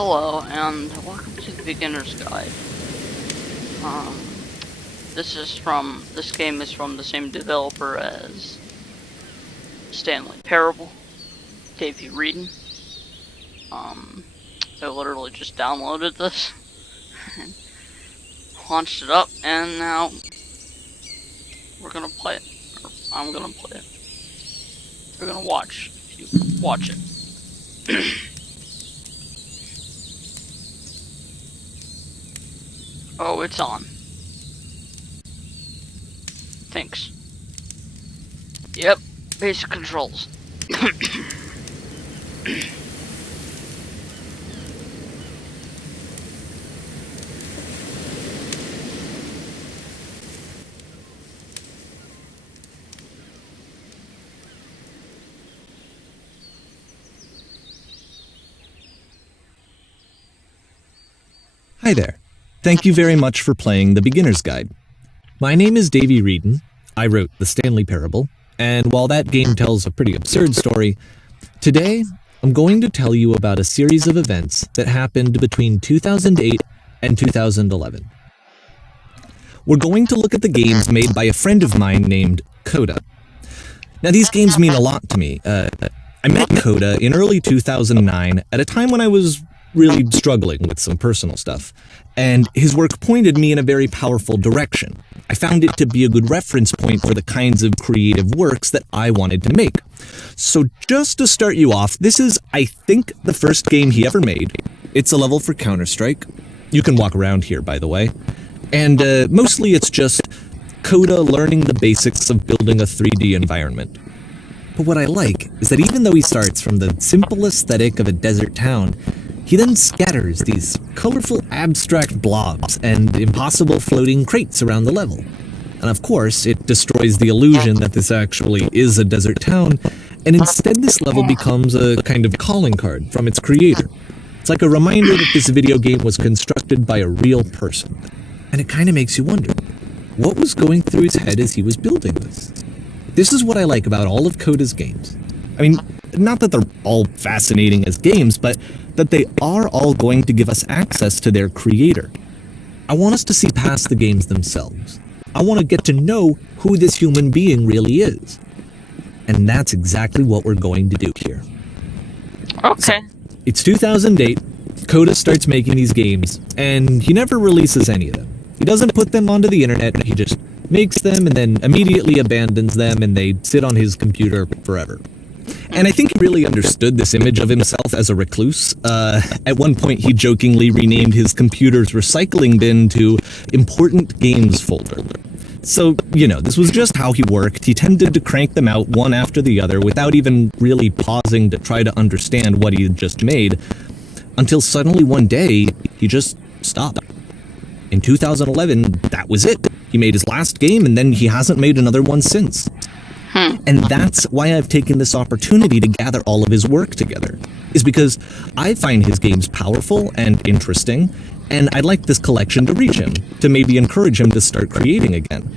Hello, and welcome to the Beginner's Guide. This game is from the same developer as Stanley Parable, Davey Reading. I literally just downloaded this and launched it up, and now we're gonna play it. Or I'm gonna play it. We're gonna watch if you watch it. Oh, it's on. Thanks. Yep, basic controls. Hi there. Thank you very much for playing the Beginner's Guide. My name is Davey Reading. I wrote the Stanley Parable, and while that game tells a pretty absurd story, today I'm going to tell you about a series of events that happened between 2008 and 2011. We're going to look at the games made by a friend of mine named Coda. Now, these games mean a lot to me. I met Coda in early 2009 at a time when I was really struggling with some personal stuff, and his work pointed me in a very powerful direction. I found it to be a good reference point for the kinds of creative works that I wanted to make. So just to start you off, this is, I think, the first game he ever made. It's a level for Counter-Strike. You can walk around here, by the way. And mostly it's just Coda learning the basics of building a 3D environment. But what I like is that even though he starts from the simple aesthetic of a desert town, he then scatters these colorful abstract blobs and impossible floating crates around the level. And of course, it destroys the illusion that this actually is a desert town, and instead this level becomes a kind of calling card from its creator. It's like a reminder that this video game was constructed by a real person. And it kind of makes you wonder, what was going through his head as he was building this? This is what I like about all of Coda's games. I mean, not that they're all fascinating as games, but that they are all going to give us access to their creator. I want us to see past the games themselves. I want to get to know who this human being really is. And that's exactly what we're going to do here. Okay. So, it's 2008, Coda starts making these games, and he never releases any of them. He doesn't put them onto the internet, he just makes them and then immediately abandons them, and they sit on his computer forever. And I think he really understood this image of himself as a recluse. At one point, he jokingly renamed his computer's recycling bin to Important Games Folder. So, this was just how he worked. He tended to crank them out one after the other without even really pausing to try to understand what he had just made, until suddenly one day, he just stopped. In 2011, that was it. He made his last game, and then he hasn't made another one since. And that's why I've taken this opportunity to gather all of his work together, is because I find his games powerful and interesting, and I'd like this collection to reach him, to maybe encourage him to start creating again.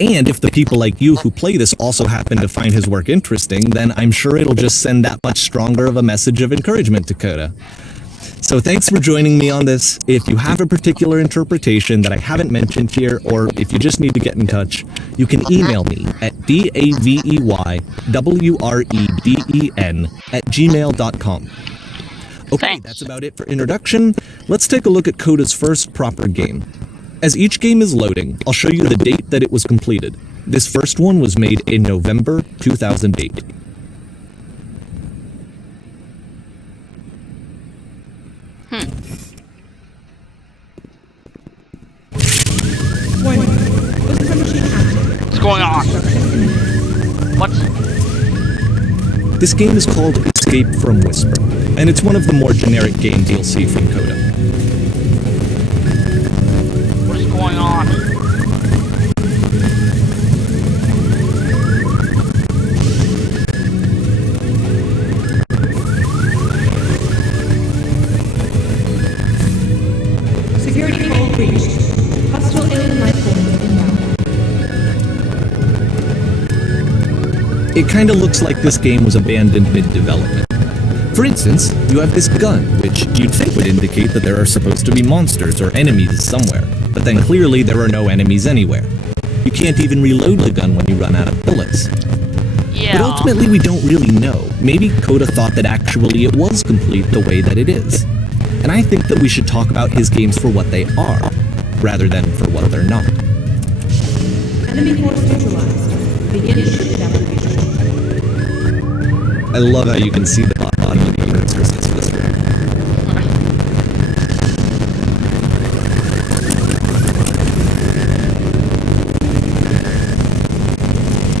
And if the people like you who play this also happen to find his work interesting, then I'm sure it'll just send that much stronger of a message of encouragement to Coda. So thanks for joining me on this. If you have a particular interpretation that I haven't mentioned here, or if you just need to get in touch, you can email me at daveyWreden@gmail.com. Okay, Thanks. That's about it for introduction. Let's take a look at Coda's first proper game. As each game is loading, I'll show you the date that it was completed. This first one was made in November 2008. What's going on? What? This game is called Escape from Whisper, and it's one of the more generic games you'll see from Coda. What is going on? Security call breached. Hostile alien life form inbound. It kinda looks like this game was abandoned mid-development. For instance, you have this gun, which you'd think would indicate that there are supposed to be monsters or enemies somewhere, but then clearly there are no enemies anywhere. You can't even reload the gun when you run out of bullets. Yeah. But ultimately we don't really know. Maybe Coda thought that actually it was complete the way that it is. And I think that we should talk about his games for what they are, rather than for what they're not. Enemy force neutralized. Begin ship evacuation. I love how you can see the bottom of the Earth's crystals for this room.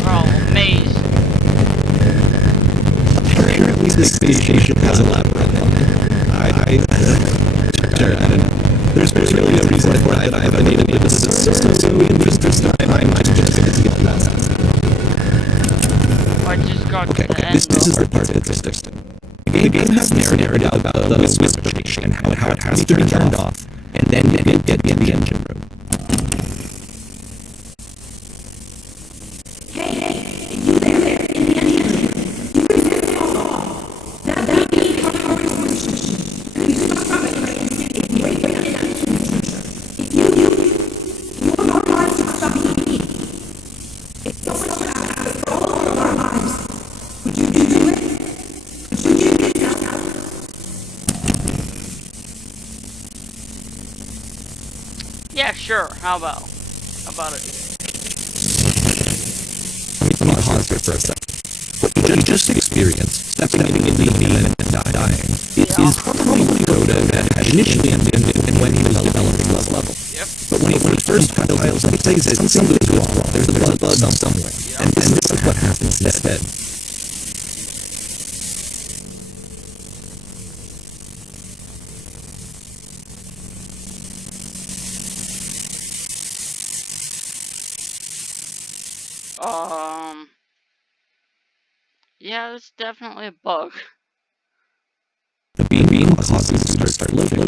Oh, maze. Apparently this spaceship has a labyrinth on it. Sure, I don't know. There's really no reason for it that I haven't needed to visit so interesting. I'm just gonna get past that. I just got to the Okay, end. this is the part that's interesting. The game has narrative about the whisk machine and how it has to be turned off, and then you get in the engine room. Yeah, sure. How about it? Let me pause here for a second. What you just experienced, stepping into the and dying, is probably Coda that had initially intended and when he was developing this level. Yep. But when he first compiles and plays it, something goes wrong. There's a bug somewhere. Yep. And this is what happens instead. Yeah, it's definitely a bug. The beam causes you to start loading.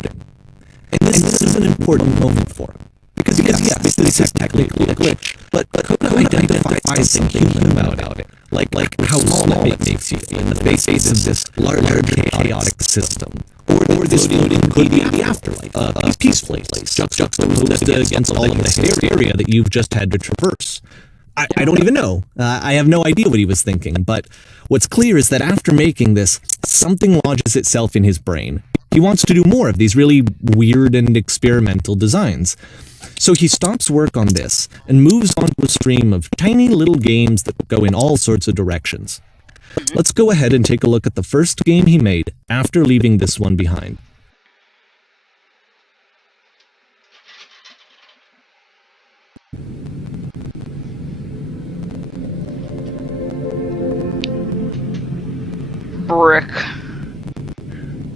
And this is an important moment for him. Because yes, this is technically a glitch, but Coda identifies something human about it. Like how small it makes you in the face of this larger chaotic system. Or this loading could be the afterlife, a peaceful place, juxtaposed against all of the area that you've just had to traverse. I don't even know. I have no idea what he was thinking, but what's clear is that after making this, something lodges itself in his brain. He wants to do more of these really weird and experimental designs. So he stops work on this and moves on to a stream of tiny little games that go in all sorts of directions. Let's go ahead and take a look at the first game he made after leaving this one behind. Brick.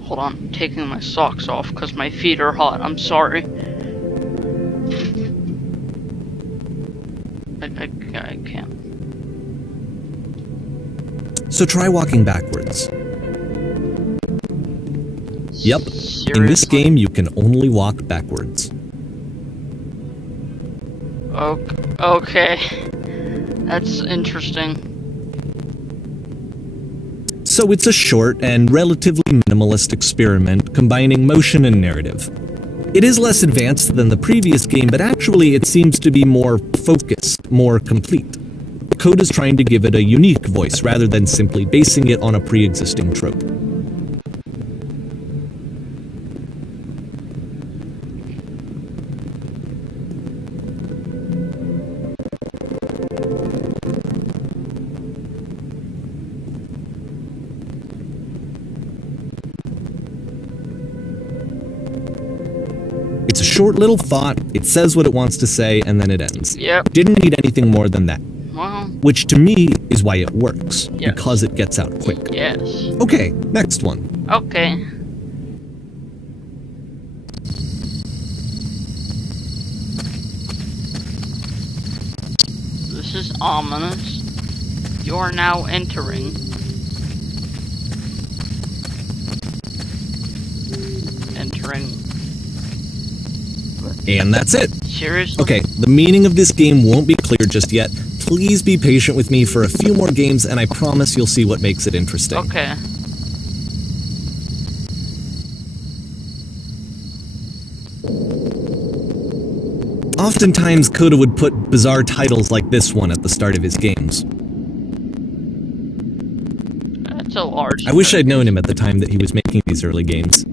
Hold on, I'm taking my socks off because my feet are hot. I'm sorry. I can't. So try walking backwards. Yep, in this Seriously? game you can only walk backwards. Okay. That's interesting. So it's a short and relatively minimalist experiment combining motion and narrative. It is less advanced than the previous game, but actually it seems to be more focused, more complete. Coda's trying to give it a unique voice rather than simply basing it on a pre-existing trope. It's a short little thought, it says what it wants to say, and then it ends. Yep. Didn't need anything more than that. Well, Which to me is why it works, Yes. because it gets out quick. yes. Okay, next one. Okay. This is ominous. You are now entering. And that's it. Seriously? Okay, the meaning of this game won't be clear just yet. Please be patient with me for a few more games, and I promise you'll see what makes it interesting. Okay. Oftentimes, Coda would put bizarre titles like this one at the start of his games. That's a large. I wish I'd known him at the time that he was making these early games.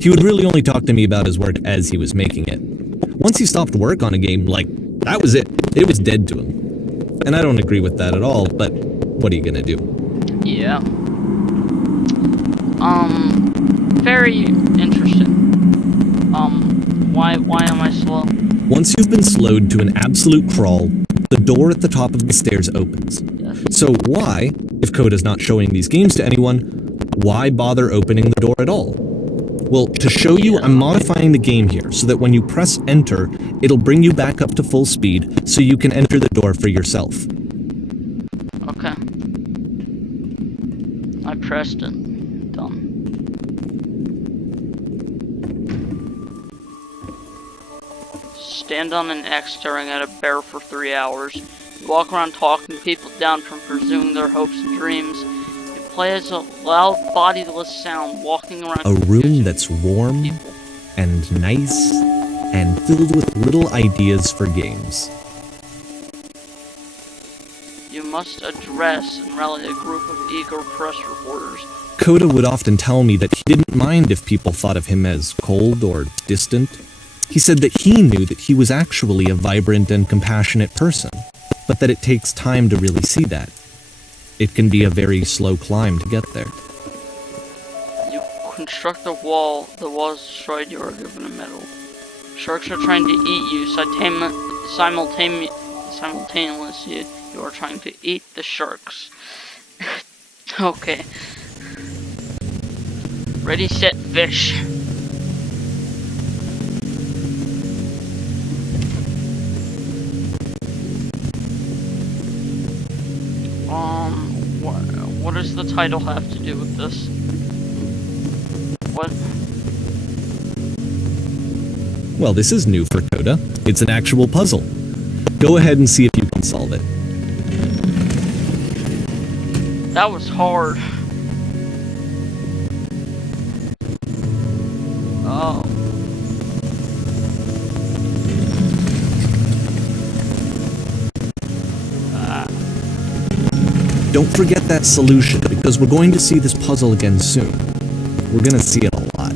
He would really only talk to me about his work as he was making it. Once he stopped work on a game, that was it. It was dead to him. And I don't agree with that at all, but what are you gonna do? Yeah. Very interesting. Why am I slow? Once you've been slowed to an absolute crawl, the door at the top of the stairs opens. Yes. So why, if Coda's not showing these games to anyone, why bother opening the door at all? Well, to show you, I'm modifying the game here so that when you press enter, it'll bring you back up to full speed so you can enter the door for yourself. Okay. I pressed it. Done. Stand on an X staring at a bear for 3 hours. You walk around talking people down from pursuing their hopes and dreams. You play as a loud, bodiless sound walking around. A room that's warm people. and nice and filled with little ideas for games. You must address and rally a group of eager press reporters. Coda would often tell me that he didn't mind if people thought of him as cold or distant. He said that he knew that he was actually a vibrant and compassionate person, but that it takes time to really see that. It can be a very slow climb to get there. You construct a wall. The wall is destroyed. You are given a medal. Sharks are trying to eat you. Simultaneously, you are trying to eat the sharks. Okay. Ready, set, fish. What does the title have to do with this? What? Well, this is new for Coda. It's an actual puzzle. Go ahead and see if you can solve it. That was hard. Oh. Don't forget that solution, because we're going to see this puzzle again soon. We're gonna see it a lot.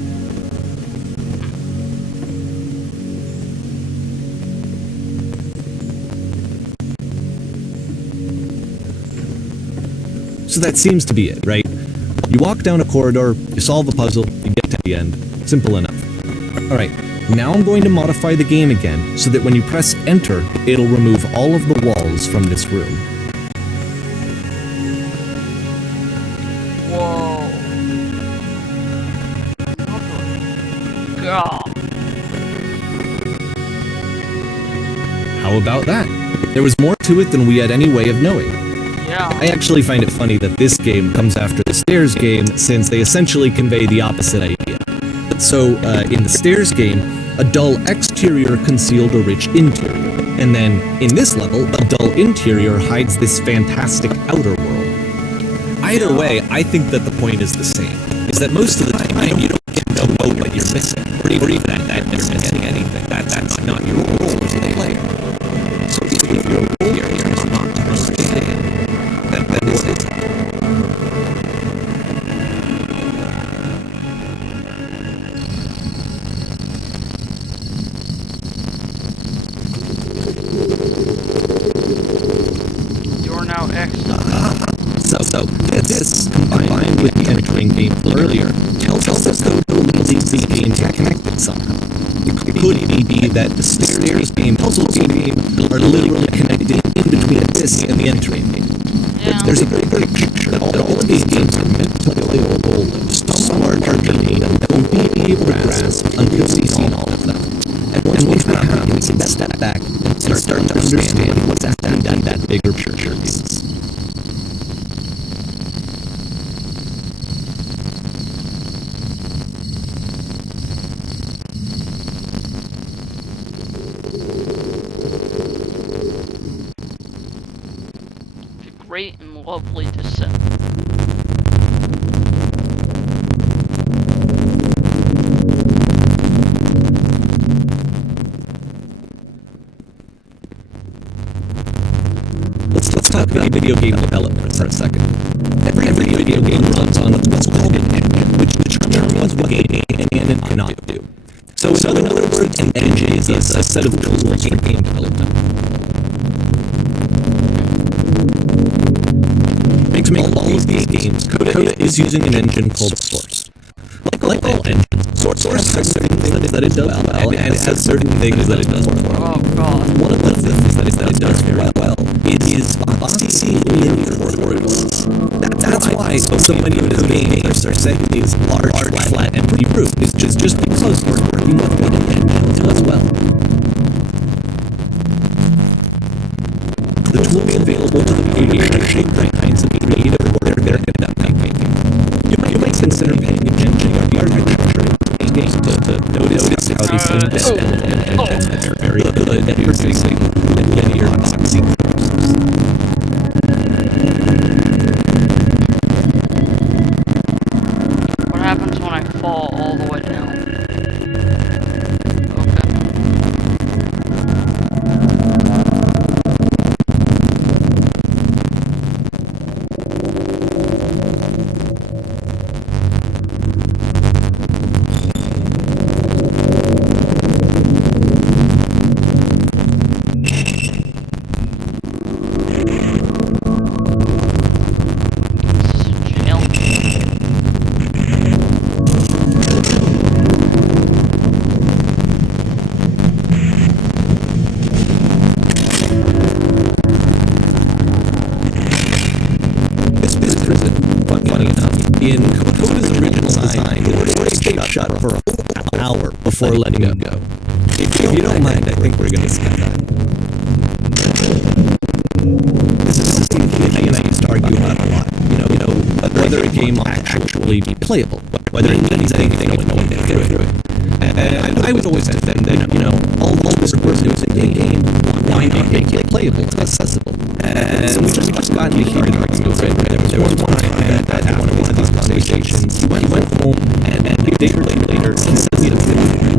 So that seems to be it, right? You walk down a corridor, you solve a puzzle, you get to the end. Simple enough. Alright, now I'm going to modify the game again, so that when you press enter, it'll remove all of the walls from this room. Whoa. God. How about that? There was more to it than we had any way of knowing. Yeah. I actually find it funny that this game comes after the Stairs game, since they essentially convey the opposite idea. So, in the Stairs game, a dull exterior concealed a rich interior. And then, in this level, a dull interior hides this fantastic outer world. Either way, I think that the point is the same, is that most of the time you don't get to know what you're missing, or even that you're missing anything. That's not your role as a player. So if your role here is not to understand, then what is it? You are now X. So this, combined with the entering game earlier, tells us that these games are connected somehow. It could be that the Stairs game, puzzle game, are literally connected in between this and the entering game. Yeah. There's a great picture that all of these games are meant to play a role in some larger game that won't be able to grasp until we've seen all of them. And once we have, we can step back and start to understand what's happening in that bigger picture is. Great and lovely descent. video game development for a second. Every video game runs on what's called an engine, which determines what a game can and cannot do. So in other words, an engine is a set of tools for game development. To make all of these games, Coda is using an engine called Source. Like all engines, Source has certain things that it does well, and it has certain things that it does well. Oh god. One of the things that it does very well is boxy linear tutorials. That's why so many of the games are set in these large, flat, empty rooms, just because we're working with what an engine does well. The tools available to the player are shaped by kinds of creative work they're good at making. You might consider paying attention to the architecture of games to notice how these things and they're very good at producing linear boxy courses. What happens when I fall all the way down? In Coda's original design, the stayed shut for an hour before letting it go. If you don't mind, I think we're going to skip that. This is something he and I used to argue about a lot. You know, whether a game will actually be playable, whether it means anything when no one can get through it. And I would always defend that, all this work using a game, why not make it playable, accessible? And we just got into hearing arguments. There was one time that after one of these conversations, he went home, and a day later, he sent me a video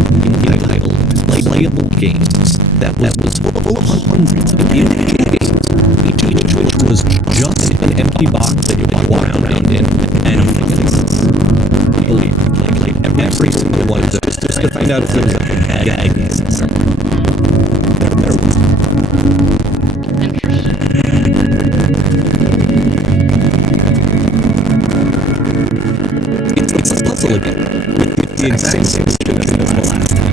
entitled Playable Games that was full of hundreds of individual games, each of which was just an empty box that you walk around in, and believe me, played every single one of those just to find out if there was a bad idea. There was. Interesting. It's a puzzle again, with the exact same thing as the last time.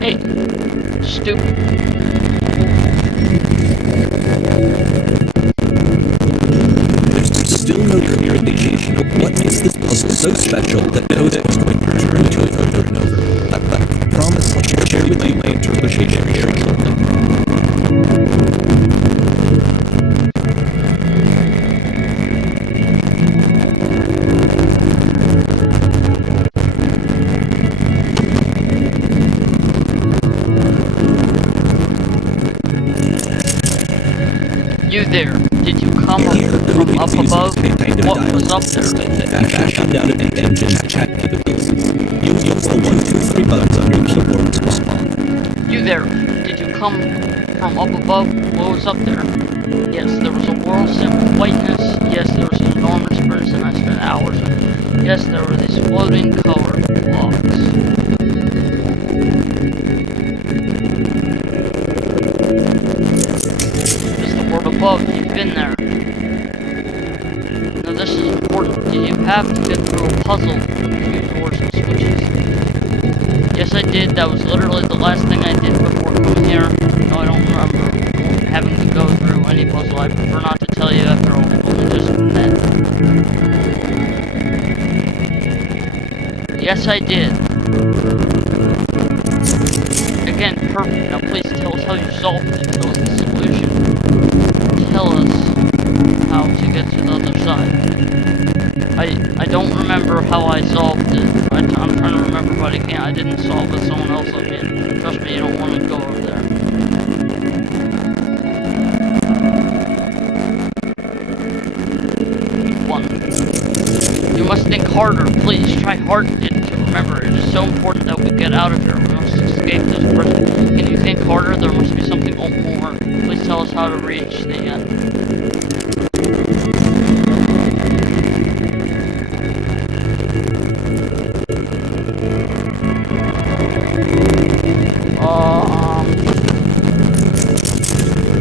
Hey, stupid. There's still no clear indication of what makes this puzzle so special that Coda is going to return to it over and over. I promise I'll share with you my interpretation very shortly. You there, did you come from up above? What was up there? Fashioned out of the engine's chat capabilities. Use the 1, 2, 3 buttons on your keyboard to respond. You there, did you come from up above? What was up there? Yes, there was a world set with whiteness. Yes, there was an enormous person I spent hours with. Yes, there were these floating colored blocks. Above, you've been there. Now this is important. Did you have to get through a puzzle with a few doors and switches? Yes, I did. That was literally the last thing I did before coming here. No, I don't remember having to go through any puzzle. I prefer not to tell you after only just met. Yes, I did. Again, perfect. Now please tell us how you solved it. Tell us the solution. Tell us how to get to the other side. I don't remember how I solved it. I'm trying to remember, but I can't. I didn't solve it. Someone else did. Trust me, you don't want to go over there. One. You must think harder. Please try hard to remember. remember, it is so important that we get out of here. We must escape this prison. Can you think harder? There must be something more. Please tell us how to reach the end.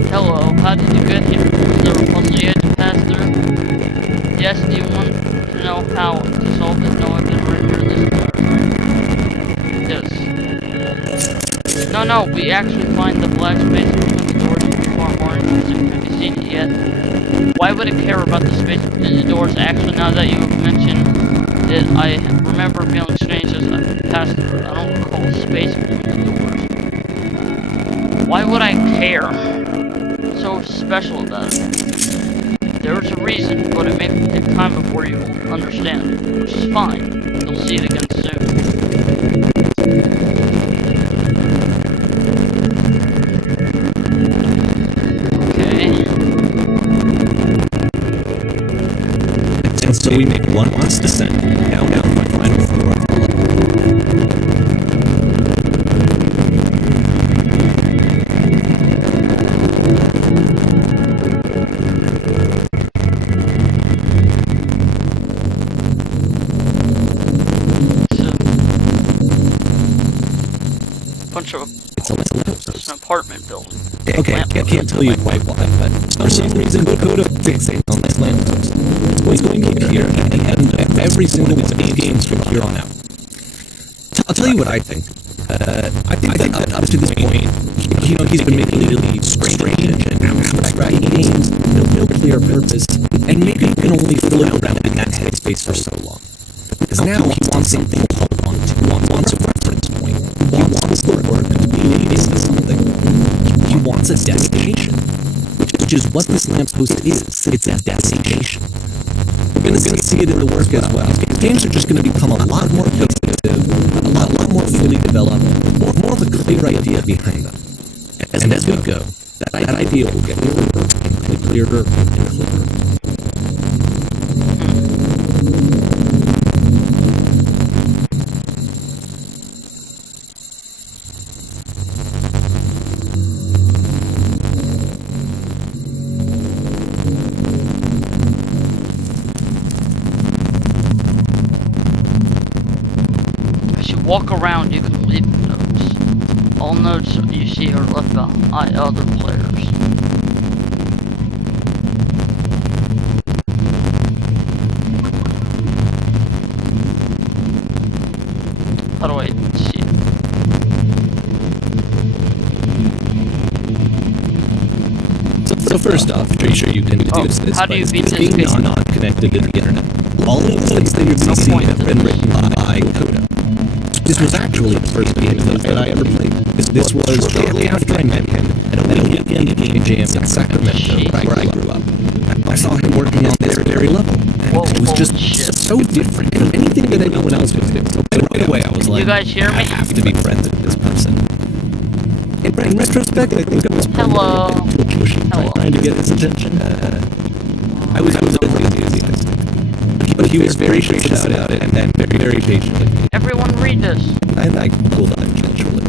Hello, how did you get here? Is there a puzzle you had to pass through? Yes, do you want to know how to solve it? No, I've been right here this entire time. Yes. No, we actually find the black space between the doors to be far more interesting. Have you seen it yet? Why would it care about the space between the doors? Actually, now that you have mentioned it, I remember feeling strange as I passed through. I don't recall space between the doors. Why would I care? So special about it. There's a reason, but it may take time before you understand, which is fine. You'll see it again soon. Okay. And so we make one last descent down my final floor. It's an apartment building. Okay, I can't tell you quite why, but for some reason Coda fixates on this lamppost. It's always going to appear at the end of every single one of these games from here on out. I'll tell you what I think. I think that up to this point, he's been making really strange and abstract games, no clear purpose, and maybe you can only float around in that headspace for so long. Because now he wants something to hold on to, wants a reference point, he wants the work to be based on something. He wants a destination, which is what this lamppost is. It's a destination. We're going to see it in the work as well. Games are just going to become a lot more cohesive, a lot more fully developed, more of a clear idea behind them. And as we go, that idea will get clearer and clearer and clearer. Walk around, you can leave notes. All notes you see are left by other players. How do I see it? So first off, pretty sure you can deduce this, how do you beat this being game? not connected to the internet. All of the things that you're seeing have been written by Coda. This was actually the first game that I ever played. This was shortly after I met him at a weekend game jam in Sacramento, where I grew up. I saw him working on this very level. It was just so different from anything that anyone else was doing. So right away I was like, you guys hear me? I have to be friends with this person. In retrospect, I think I was trying to get his attention. I was really enthusiastic. But he was very shy about it and then very patient with me. Everyone read this. And I pulled on eventually.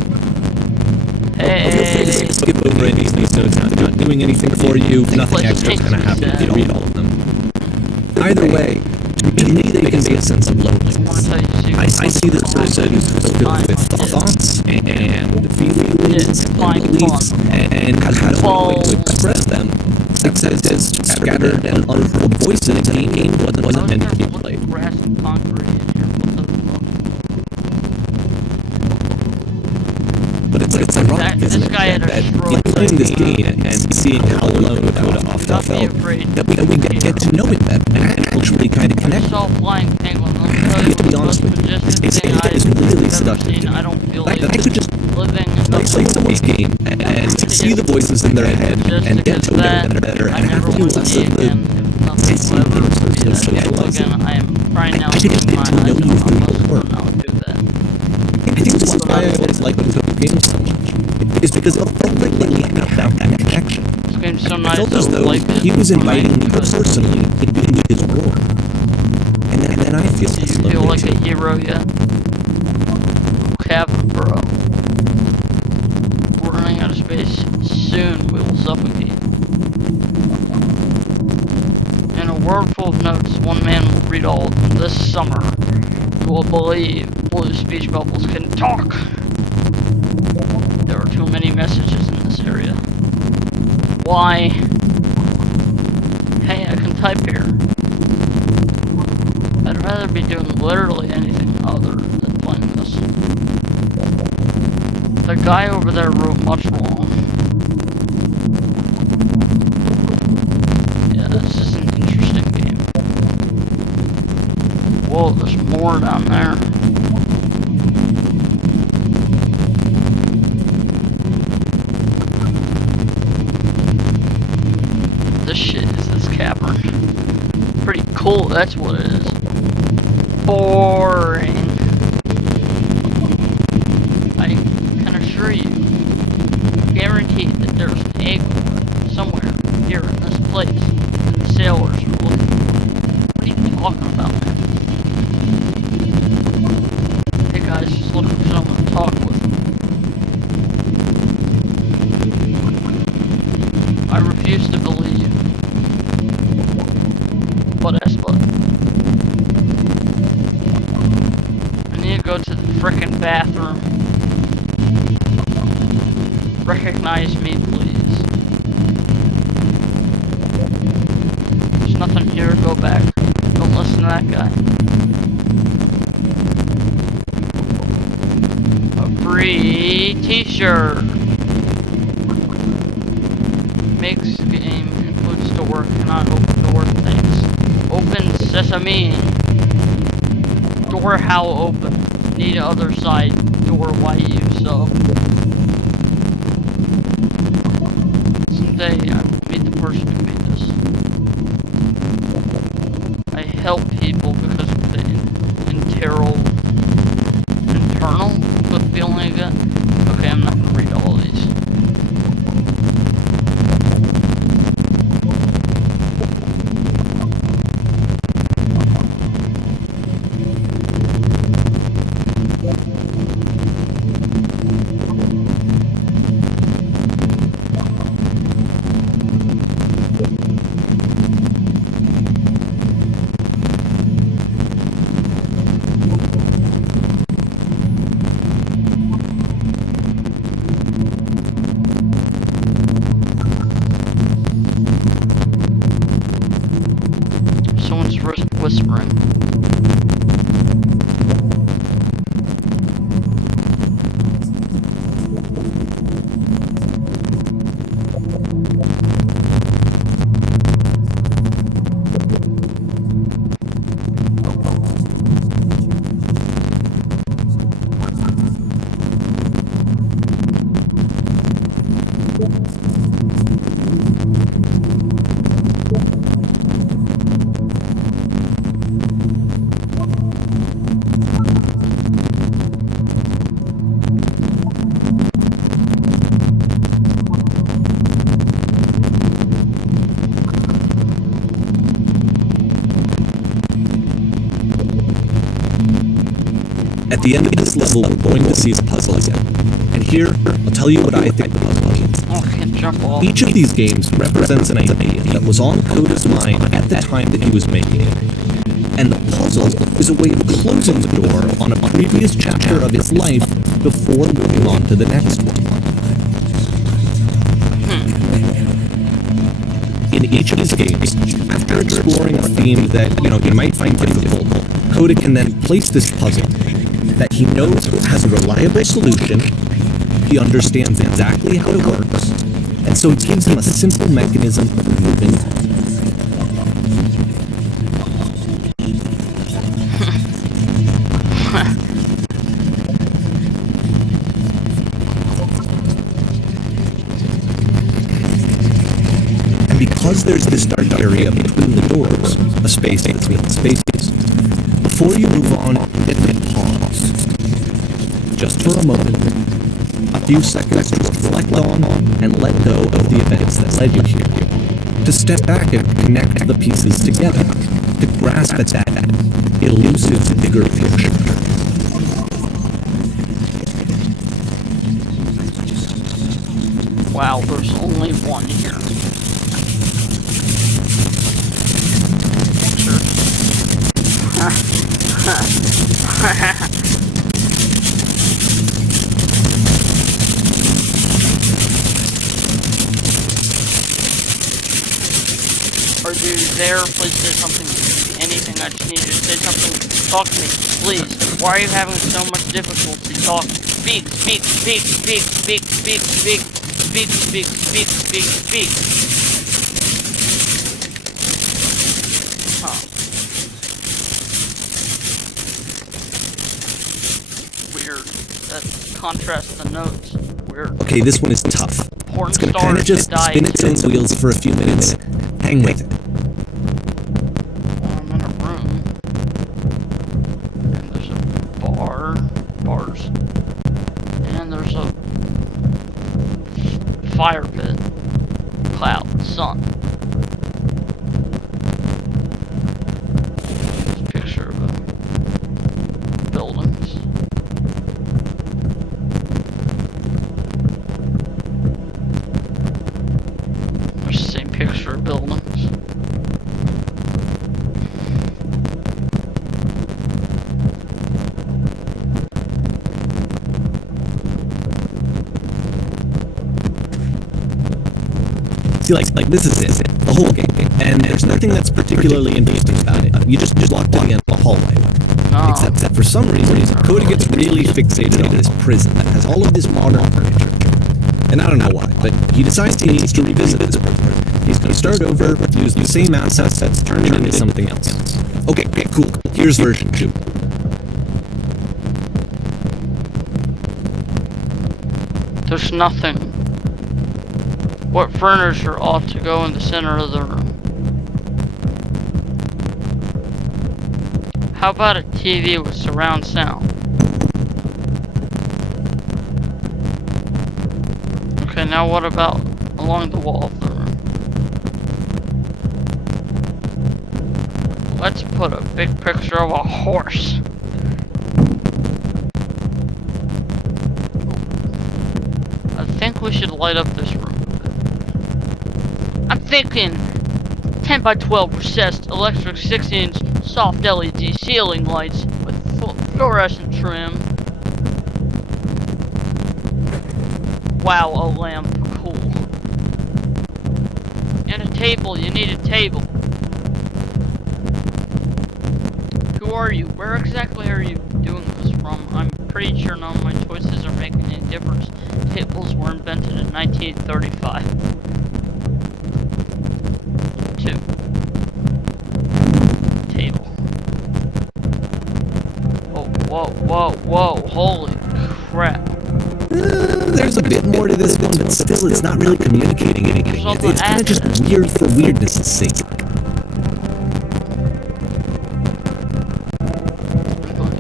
Hey. Feel free to skip over any of these notes. They're not doing anything for you. Nothing extra is going to happen if you read all of them. Either way, to me they convey a sense of loneliness. I see this person who's filled with thoughts and feelings and beliefs and has had no way to express them. Success is scattered and unheard voices in a game that wasn't meant to be played. But it's ironic, isn't it, that in playing this game and seeing how alone Coda often felt, that we get to know him better and actually kind of connect. To be honest with you, it's really seductive to me. I could just play someone's game and see the voices in their head and get to know them better and have a few less of the socializing. I just get to know you through your work. I think this is why I always like when Coda games so much. It's because it felt like we had that connection. It felt as though he was inviting me personally into his world. And then I feel like a hero yet? cavern burrow. We're running out of space. Soon we will suffocate. In a world full of notes, one man will read all of them this summer. You will believe blue speech bubbles can talk. There are too many messages in this area. Why? Hey, I can type here. I'd rather be doing literally anything other than playing this. The guy over there wrote much wrong. Yeah, this is an interesting game. Whoa, there's more down there. This shit is this cavern. Pretty cool, that's what it is. Boring. I can assure you, guaranteed that there's an egg somewhere here in this place, and the sailors are looking. What are you talking about, man? Hey guys, just looking for someone to talk with. I refuse to believe. But I need to go to the frickin' bathroom. Recognize me, please. There's nothing here, go back. Don't listen to that guy. A free t-shirt. Makes game includes door, cannot open door things. Open sesame. Door how open. Need other side door YU so. Someday I will meet the person who made this. I help people because of the internal feeling I get. Okay, I'm not gonna read all of these. Whispering. At the end of this level, we're going to see a puzzle again. And here, I'll tell you what I think the puzzle means. Oh, I can't jump off. Each of these games represents an idea that was on Coda's mind at the time that he was making it. And the puzzle is a way of closing the door on a previous chapter of his life before moving on to the next one. In each of these games, after exploring a theme that, you might find difficult, Coda can then place this puzzle that he knows has a reliable solution, he understands exactly how it works, and so it gives him a simple mechanism for moving on. And because there's this dark area between the doors, a space between spaces, before you move on, it can pause. Just for a moment, a few seconds to reflect on and let go of the events that led you here. To step back and connect the pieces together. To grasp at that elusive bigger picture. Wow, there's only one here. Are you there? Please say something. Anything. I just need you to say something. Talk to me, please. Why are you having so much difficulty talking? Speak, speak, speak, speak, speak, speak, speak, speak, speak, speak, speak, speak. Huh. Weird. That contrasts the notes. Weird. Okay, this one is tough. Porn It's gonna kind of just spin its own wheels for a few minutes. Hang with it. I'm in a room. And there's a bars. And there's a fire pit. Cloud. Sun. There's a picture of buildings. There's the same picture of buildings. See, like this is it, the whole game, and there's nothing that's particularly interesting about it. You just walk down the hallway. No. Except that for some reason, Cody gets really fixated on this prison that has all of this modern furniture. And I don't know why, but he decides he needs to revisit this prison. He's going to start over, use the same assets, turn it into something else. Okay, cool. Here's version 2. There's nothing. What furniture ought to go in the center of the room? How about a TV with surround sound? Okay, now what about along the wall of the room? Let's put a big picture of a horse. I think we should light up this room. I'm thinking 10 by 12 recessed electric 6-inch soft LED ceiling lights with fluorescent trim. Wow, a lamp. Cool. And a table. You need a table. Who are you? Where exactly are you doing this from? I'm pretty sure none of my choices are making any difference. Tables were invented in 1935. 2. Table. Whoa, holy crap. There's a bit more to this one, but still it's not really communicating anything. It's kind of just weird for weirdness' sake.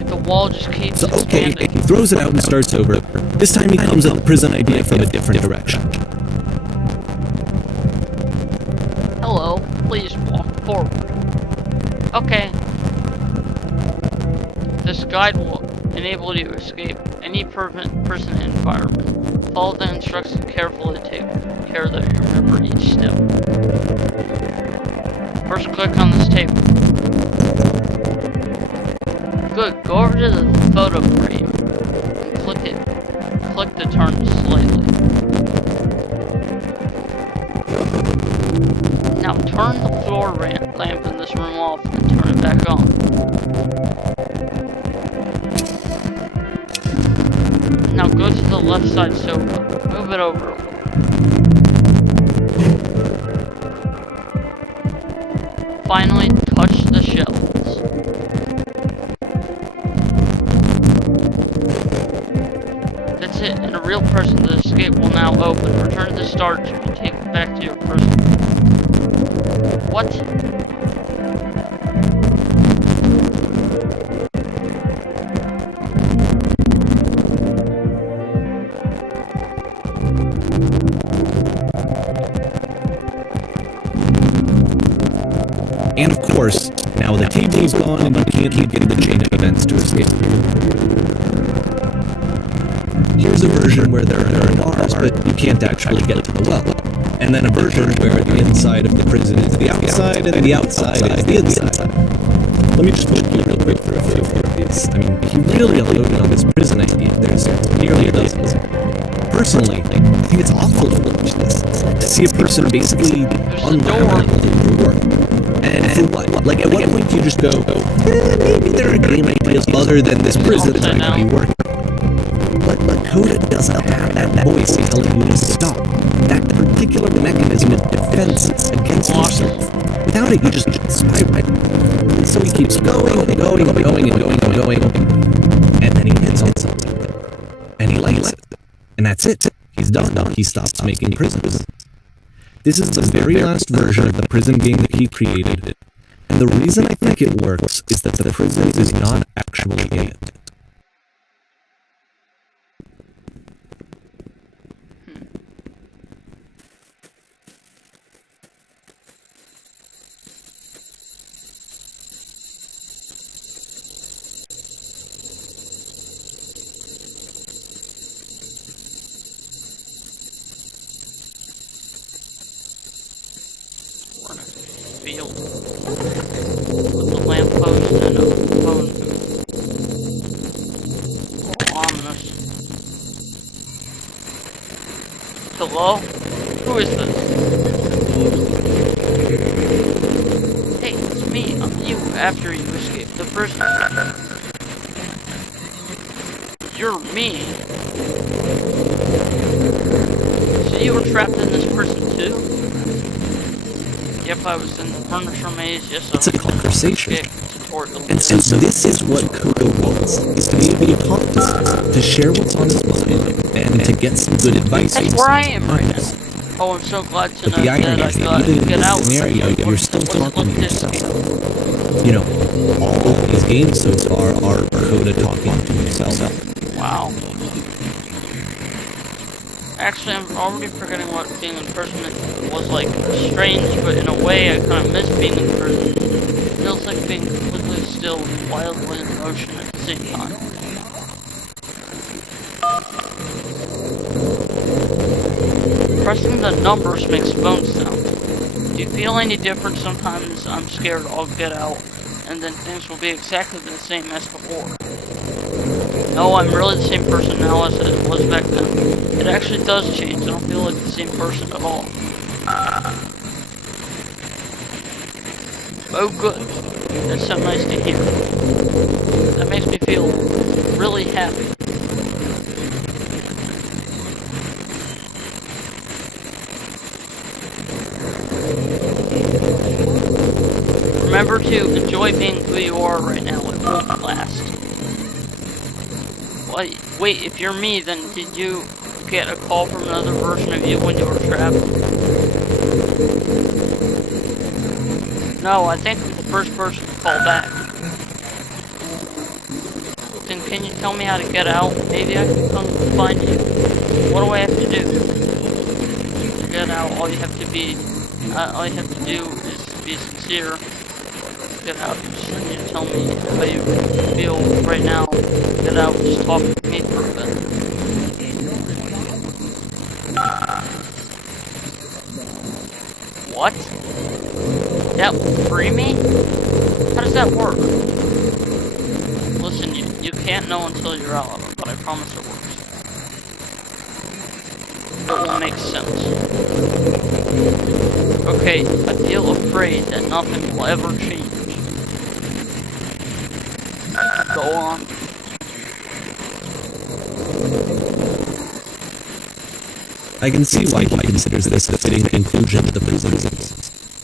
The wall just keeps expanding. He throws it out and starts over. This time he comes at the prison idea from a different direction. Hello, please walk forward. Okay. This guide will enable you to escape any prison environment. Follow the instructions carefully, take care that you remember each step. First, click on this table. Good, go over to the photo frame. Click it. Click to turn slightly. Now turn the floor lamp in this room off and turn it back on. Now go to the left side sofa. Move it over a little. Finally, touch the shelves. That's it, and a real person's escape will now open. Return to the start to be taken back to your prison. What? And of course, now the table is gone and you can't get the chain of events to escape. there's a version where there are bars, but you can't actually get to the well. And then a version where the inside of the prison is the outside, and the outside is the inside. Let me just put you real quick through a few of these. I mean, he really unloaded on this prison idea. There's nearly a dozen. Personally, I think it's awful foolishness to see a person basically unenvironmental for work. And for what? Like, at what point do you just go, maybe there are game ideas other than this prison that might be working? But Coda doesn't have that voice telling you to stop. That particular mechanism of defense against yourself. Without it, you just spiral. So he keeps going and going and going and going and going. And then he hits on something. And he likes it. And that's it. He's done. He stops making prisons. This is the very last version of the prison game that he created. And the reason I think it works is that the prison is not actually in it. Field with the lamppost and a phone booth. Ominous. Hello? Who is this? Hey, it's me. I'm you after you escaped the prison. You're me. So you were trapped in this prison too? Yep, I was in the furniture maze, yes, It's a conversation. And And since this is what Coda wants, is to be able to talk to someone, to share what's on his mind, and to get some good advice. That's where I am right now. Oh, I'm so glad to know But the irony that I is got that even to in get out. this scenario, you're still talking to yourself. You know, all of these games so far are Coda talking to himself. Wow. Actually, I'm already forgetting what being in prison was like. Strange, but in a way, I kind of miss being in prison. It feels like being completely still and wildly in motion at the same time. Pressing the numbers makes phone sound. Do you feel any different? Sometimes I'm scared I'll get out, and then things will be exactly the same as before. No, I'm really the same person now as it was back then. It actually does change. I don't feel like the same person at all. Oh, good. That's so nice to hear. That makes me feel really happy. Remember to enjoy being who you are right now. It won't last. Wait, if you're me, then did you get a call from another version of you when you were trapped? No, I think I'm the first person to call back. Then can you tell me how to get out? Maybe I can come find you. What do I have to do? To get out, all you have to do is be sincere. Get out. Just need to tell me how you feel right now. Get out. Just talk with me for a bit. What? That will free me? How does that work? Listen, you can't know until you're out of it, but I promise it works. It will make sense. Okay, I feel afraid that nothing will ever change. Go on. I can see why he considers this a fitting conclusion to the prison.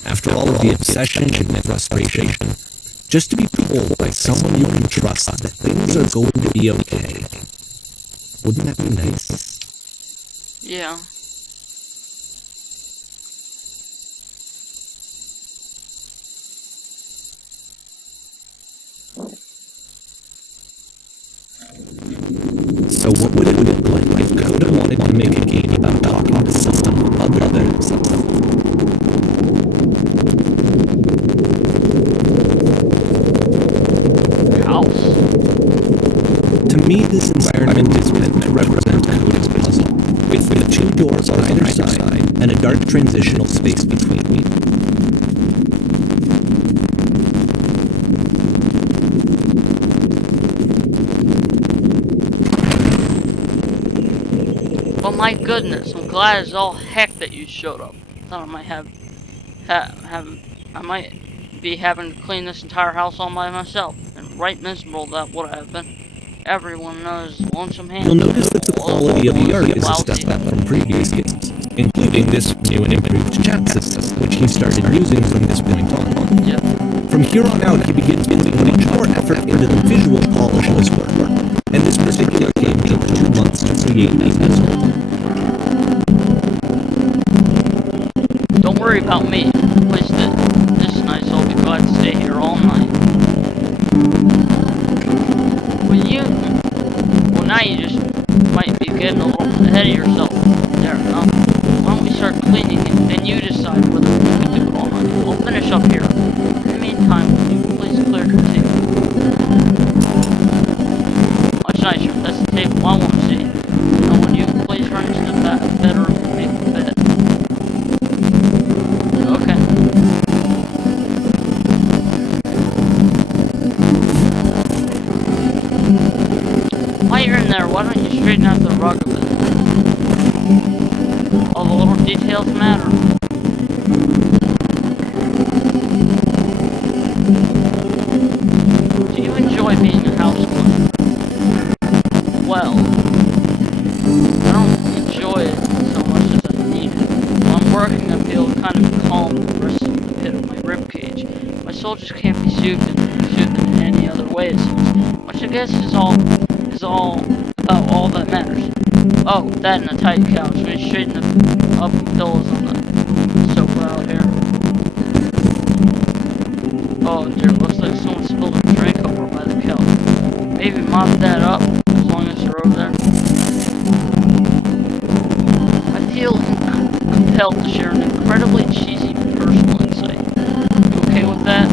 After all of the obsession and frustration, just to be told by someone you can trust that things are going to be okay. Wouldn't that be nice? Yeah. So what would it look like if Coda wanted to make a game about talking to someone other than himself? House. To me, this environment is meant to represent Coda 2 doors on either side and a dark transitional space between. Well, my goodness, I'm glad as all heck that you showed up. Thought I might I might be having to clean this entire house all by myself, and right miserable that would have been. Everyone knows Lonesome Hand. You'll notice that the quality of the art is a step up from previous games, including this new and improved chat system, which he started using from this point on. Yep. From here on out, he begins putting much more effort into the visual polish of his work, and this particular game took 2 months to create as well. Don't worry about me. The place this night, so I'll be glad to stay here all night. Well, now you just might be getting a little ahead of yourself. There, why don't we start cleaning it, and you decide whether we can do it all night. I'll finish up here. In the meantime, will you please clear the table? Much nicer. That's the table I want to see. And when you please run into the bedroom and make the bed. Okay. While you're in there, why don't you straighten out the rug a bit? All the little details matter. Do you enjoy being a house cleaner? Well, I don't enjoy it so much as I need it. While I'm working, I feel kind of calm in the rest of the pit of my ribcage. My soul just can't be soothed in any other way, it seems. Which I guess is all about all that matters. Oh, that and a tight couch. Let me straighten up the pillows on the sofa out here. Oh dear, looks like someone spilled a drink over by the couch. Maybe mop that up, as long as you're over there. I feel compelled to share an incredibly cheesy personal insight. You okay with that?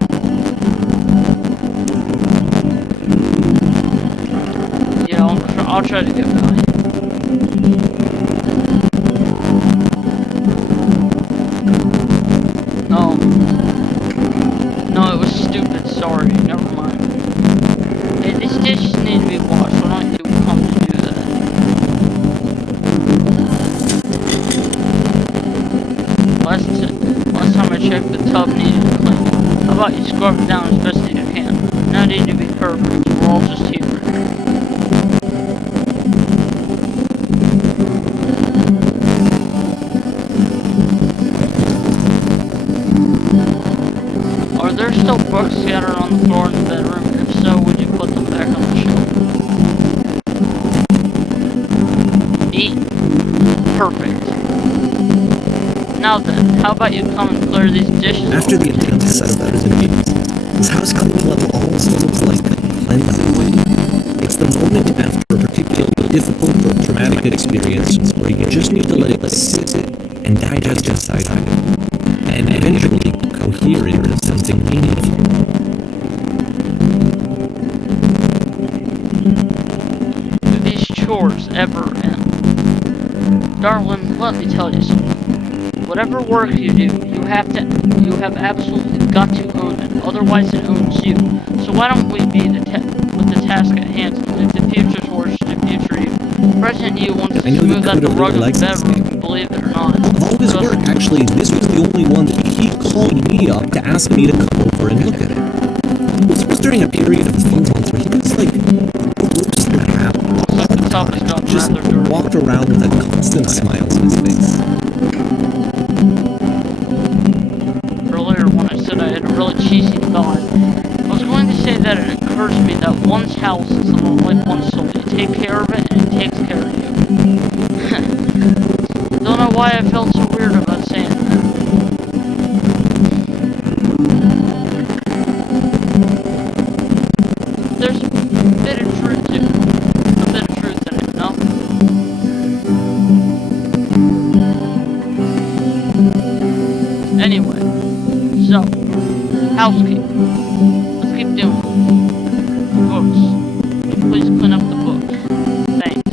Yeah, I'll try to get by. No, it was stupid. Sorry, never mind. Hey, these dishes need to be washed. Why don't you come to do that? Last time I checked, the tub needed cleaning. How about you scrub it down as best as you can? No need to be perfect. We're all just human. Are there still books scattered on the floor in the bedroom? If so, would you put them back on the shelf? Eat. Perfect. Now then, how about you come and clear these dishes? After the intense set of games, his house cleaning level almost looks like cleansing. It's the moment after a particularly difficult or traumatic experience where you just need to let it sit and digest inside of you, and eventually cohere into something meaningful. Do these chores ever end? Darling, let me tell you something. Whatever work you do, you have absolutely got to own it, otherwise it owns you. So why don't we be with the task at hand and leave the future chores to future you. Present you wants to smooth out the rug of the bedroom, believe it or not. Of all his work, actually, this was the only one that he called me up to ask me to come over and look at it. This was during a period of a few months where he was like groups and a half all the time, just walked around with a constant smile on his face. Earlier when I said I had a really cheesy thought, I was going to say that it occurs to me that one's house is a lot like one's soul. You take care of it and it takes care of you. Don't know why I felt so weird about saying that. There's a bit of truth to it. A bit of truth in it, no? Anyway, so, housekeeping. Let's keep doing it. Books. Please clean up the books. Thanks.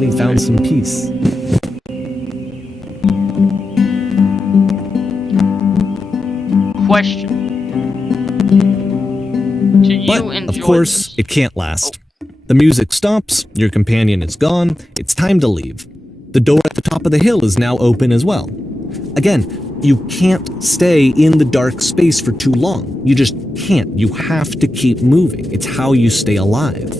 glad he found some peace. Question. Do you But, enjoy of course, this? it can't last. The music stops, your companion is gone, it's time to leave. The door at the top of the hill is now open as well. Again, you can't stay in the dark space for too long. You just can't. You have to keep moving. It's how you stay alive.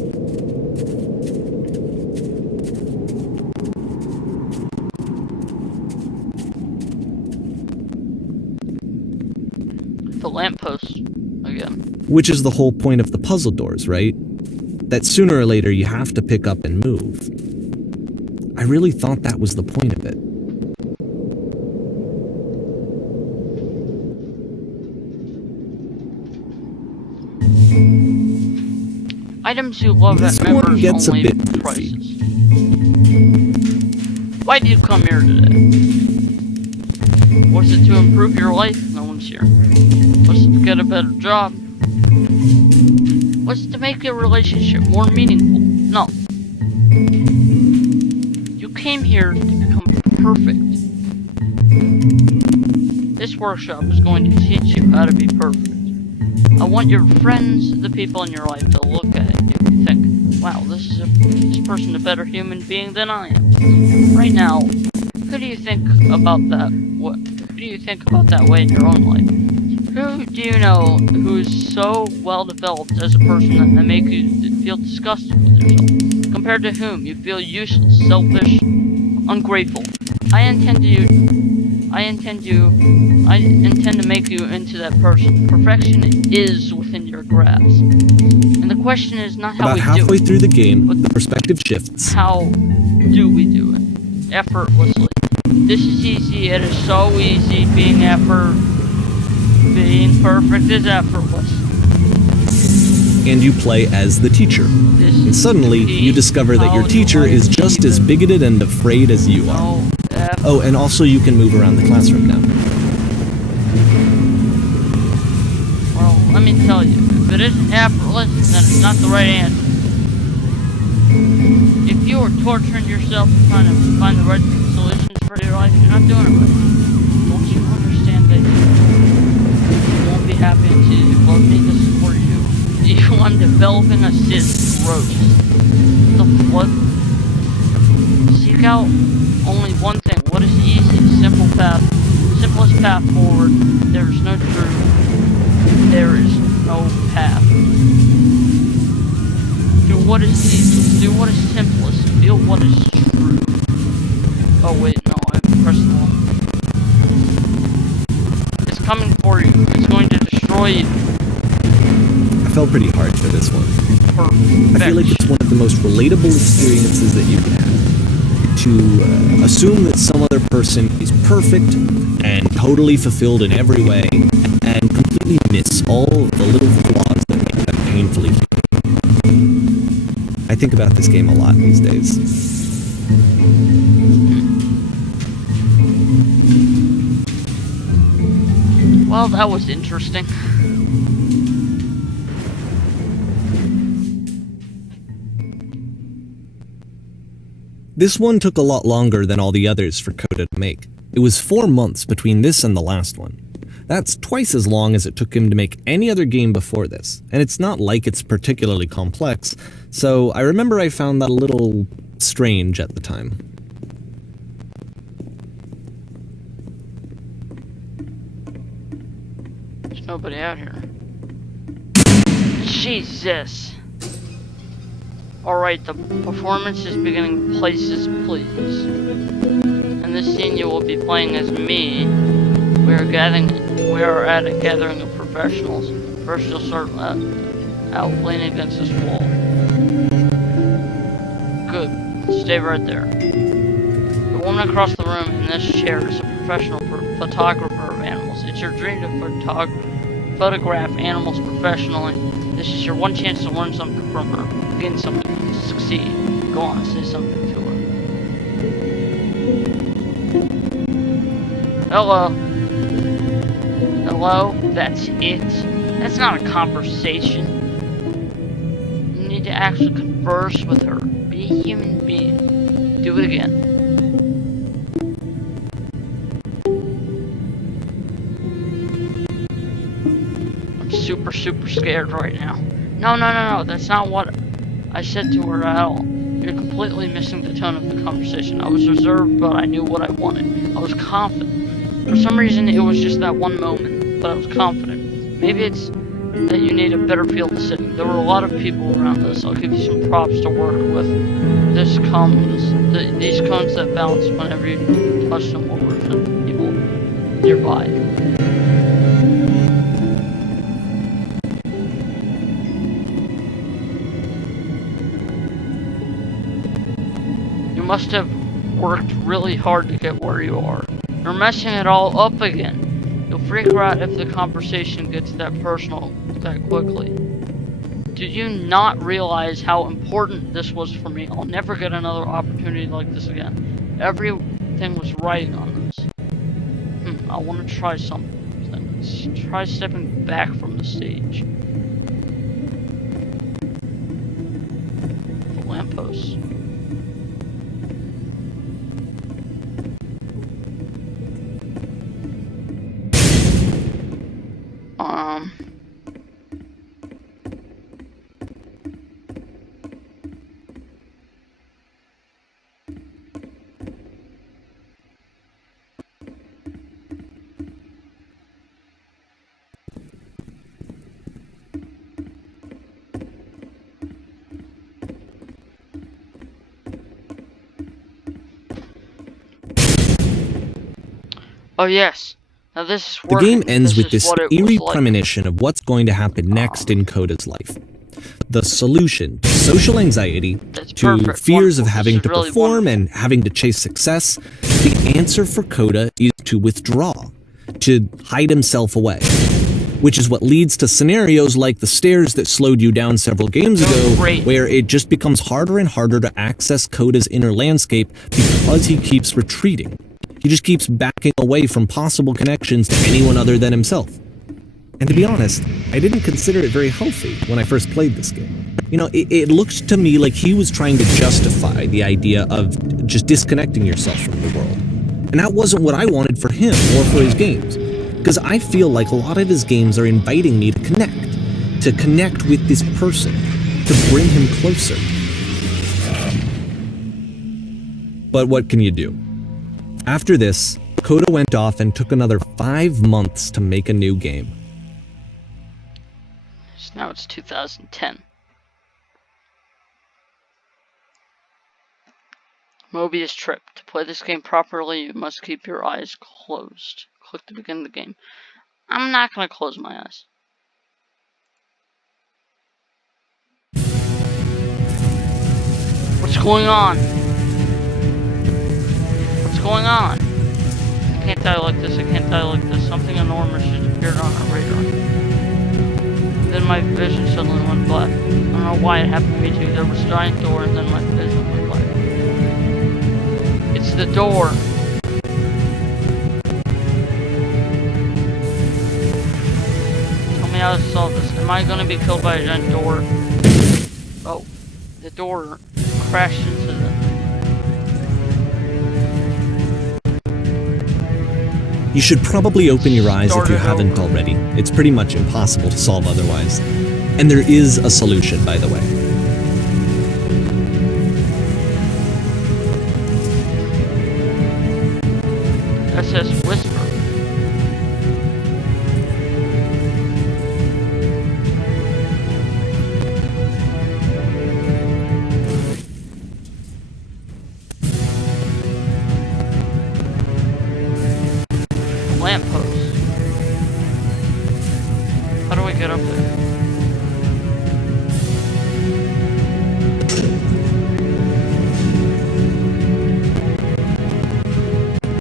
The lamppost again. Which is the whole point of the puzzle doors, right? That sooner or later you have to pick up and move. I really thought that was the point of it. Items you love This at one members gets a only bit goofy. prices. Why did you come here today? Was it to improve your life? No one's here. Was it to get a better job? Was it to make your relationship more meaningful? No. You came here to become perfect. This workshop is going to teach you how to be perfect. I want your friends, the people in your life, to look at you and think, wow, this person a better human being than I am. Right now, who do you think about that? Who do you think about that way in your own life? Who do you know who's so well developed as a person that make you feel disgusted with yourself? Compared to whom you feel useless, selfish, ungrateful. I intend to make you into that person. Perfection is within your grasp. And the question is not how About we do halfway it, through the game, but the perspective shifts. how do we do it? Effortlessly. This is easy. It is so easy. Being perfect is effortless. And you play as the teacher. This And is suddenly, the you discover that your how do teacher I is just as achieve it? bigoted and afraid as you are. No, Oh, and also you can move around the classroom now. well, let me tell you, if it isn't effortless, then it's not the right answer. If you are torturing yourself trying to find the right solutions for your life, you're not doing it right. Don't you understand that you won't be happy until you love me to support you? I'm developing a cyst growth. The what? Seek out only one thing. What is the easiest, simplest path forward? There is no truth. There is no path. Do what is easiest. Do what is simplest. Feel what is true. Oh wait, no, I pressed the wrong. It's coming for you. It's going to destroy you. I fell pretty hard for this one. Perfection. I feel like it's one of the most relatable experiences that you can have. To assume that some other person is perfect and totally fulfilled in every way, and completely miss all of the little flaws that make them painfully human. I think about this game a lot these days. Well, that was interesting. This one took a lot longer than all the others for Coda to make. It was 4 months between this and the last one. That's twice as long as it took him to make any other game before this, and it's not like it's particularly complex, so I remember I found that a little strange at the time. There's nobody out here. Jesus! Alright, the performance is beginning. Places, please. In this scene you will be playing as me. We are at a gathering of professionals. First you'll start out leaning against this wall. Good. Stay right there. The woman across the room in this chair is a professional photographer of animals. It's your dream to photograph animals professionally. This is your one chance to learn something from her. Gain something. Succeed. Go on, say something to her. Hello? Hello? That's it? That's not a conversation. You need to actually converse with her. Be a human being. Do it again. I'm super scared right now. No, that's not what I said to her at all. You're completely missing the tone of the conversation. I was reserved, but I knew what I wanted. I was confident. For some reason, it was just that one moment, but I was confident. Maybe it's that you need a better field of sitting. There were a lot of people around us. I'll give you some props to work with. These cones that bounce whenever you touch them will prevent people nearby. You must have worked really hard to get where you are. You're messing it all up again. You'll freak out if the conversation gets that personal that quickly. Did you not realize how important this was for me? I'll never get another opportunity like this again. Everything was riding on this. I want to try something. Try stepping back from the stage. The lamppost. Oh yes. Now this is The working. game ends with is this what it eerie was like. premonition of what's going to happen next in Coda's life. The solution to social anxiety, That's to perfect. fears of Wonderful. having This to is really perform wonderful. and having to chase success, the answer for Coda is to withdraw, to hide himself away. Which is what leads to scenarios like the stairs that slowed you down several games ago, Great. where it just becomes harder and harder to access Coda's inner landscape because he keeps retreating. He just keeps backing away from possible connections to anyone other than himself. And to be honest, I didn't consider it very healthy when I first played this game. You know, it looked to me like he was trying to justify the idea of just disconnecting yourself from the world. And that wasn't what I wanted for him or for his games. Because I feel like a lot of his games are inviting me to connect with this person, to bring him closer. But what can you do? After this, Coda went off and took another 5 months to make a new game. So now it's 2010. Mobius Trip. To play this game properly, you must keep your eyes closed. Click to begin the game. I'm not going to close my eyes. What's going on? What's going on? I can't die like this. I can't die like this. Something enormous just appeared on our radar. Then my vision suddenly went black. I don't know why it happened to me too. There was a giant door and then my vision went black. It's the door. Tell me how to solve this. Am I gonna be killed by a giant door? Oh, the door crashed into the... You should probably open your eyes if Start you it haven't over. already. It's pretty much impossible to solve otherwise. And there is a solution, by the way. That says whisper. Lamppost. How do I get up there?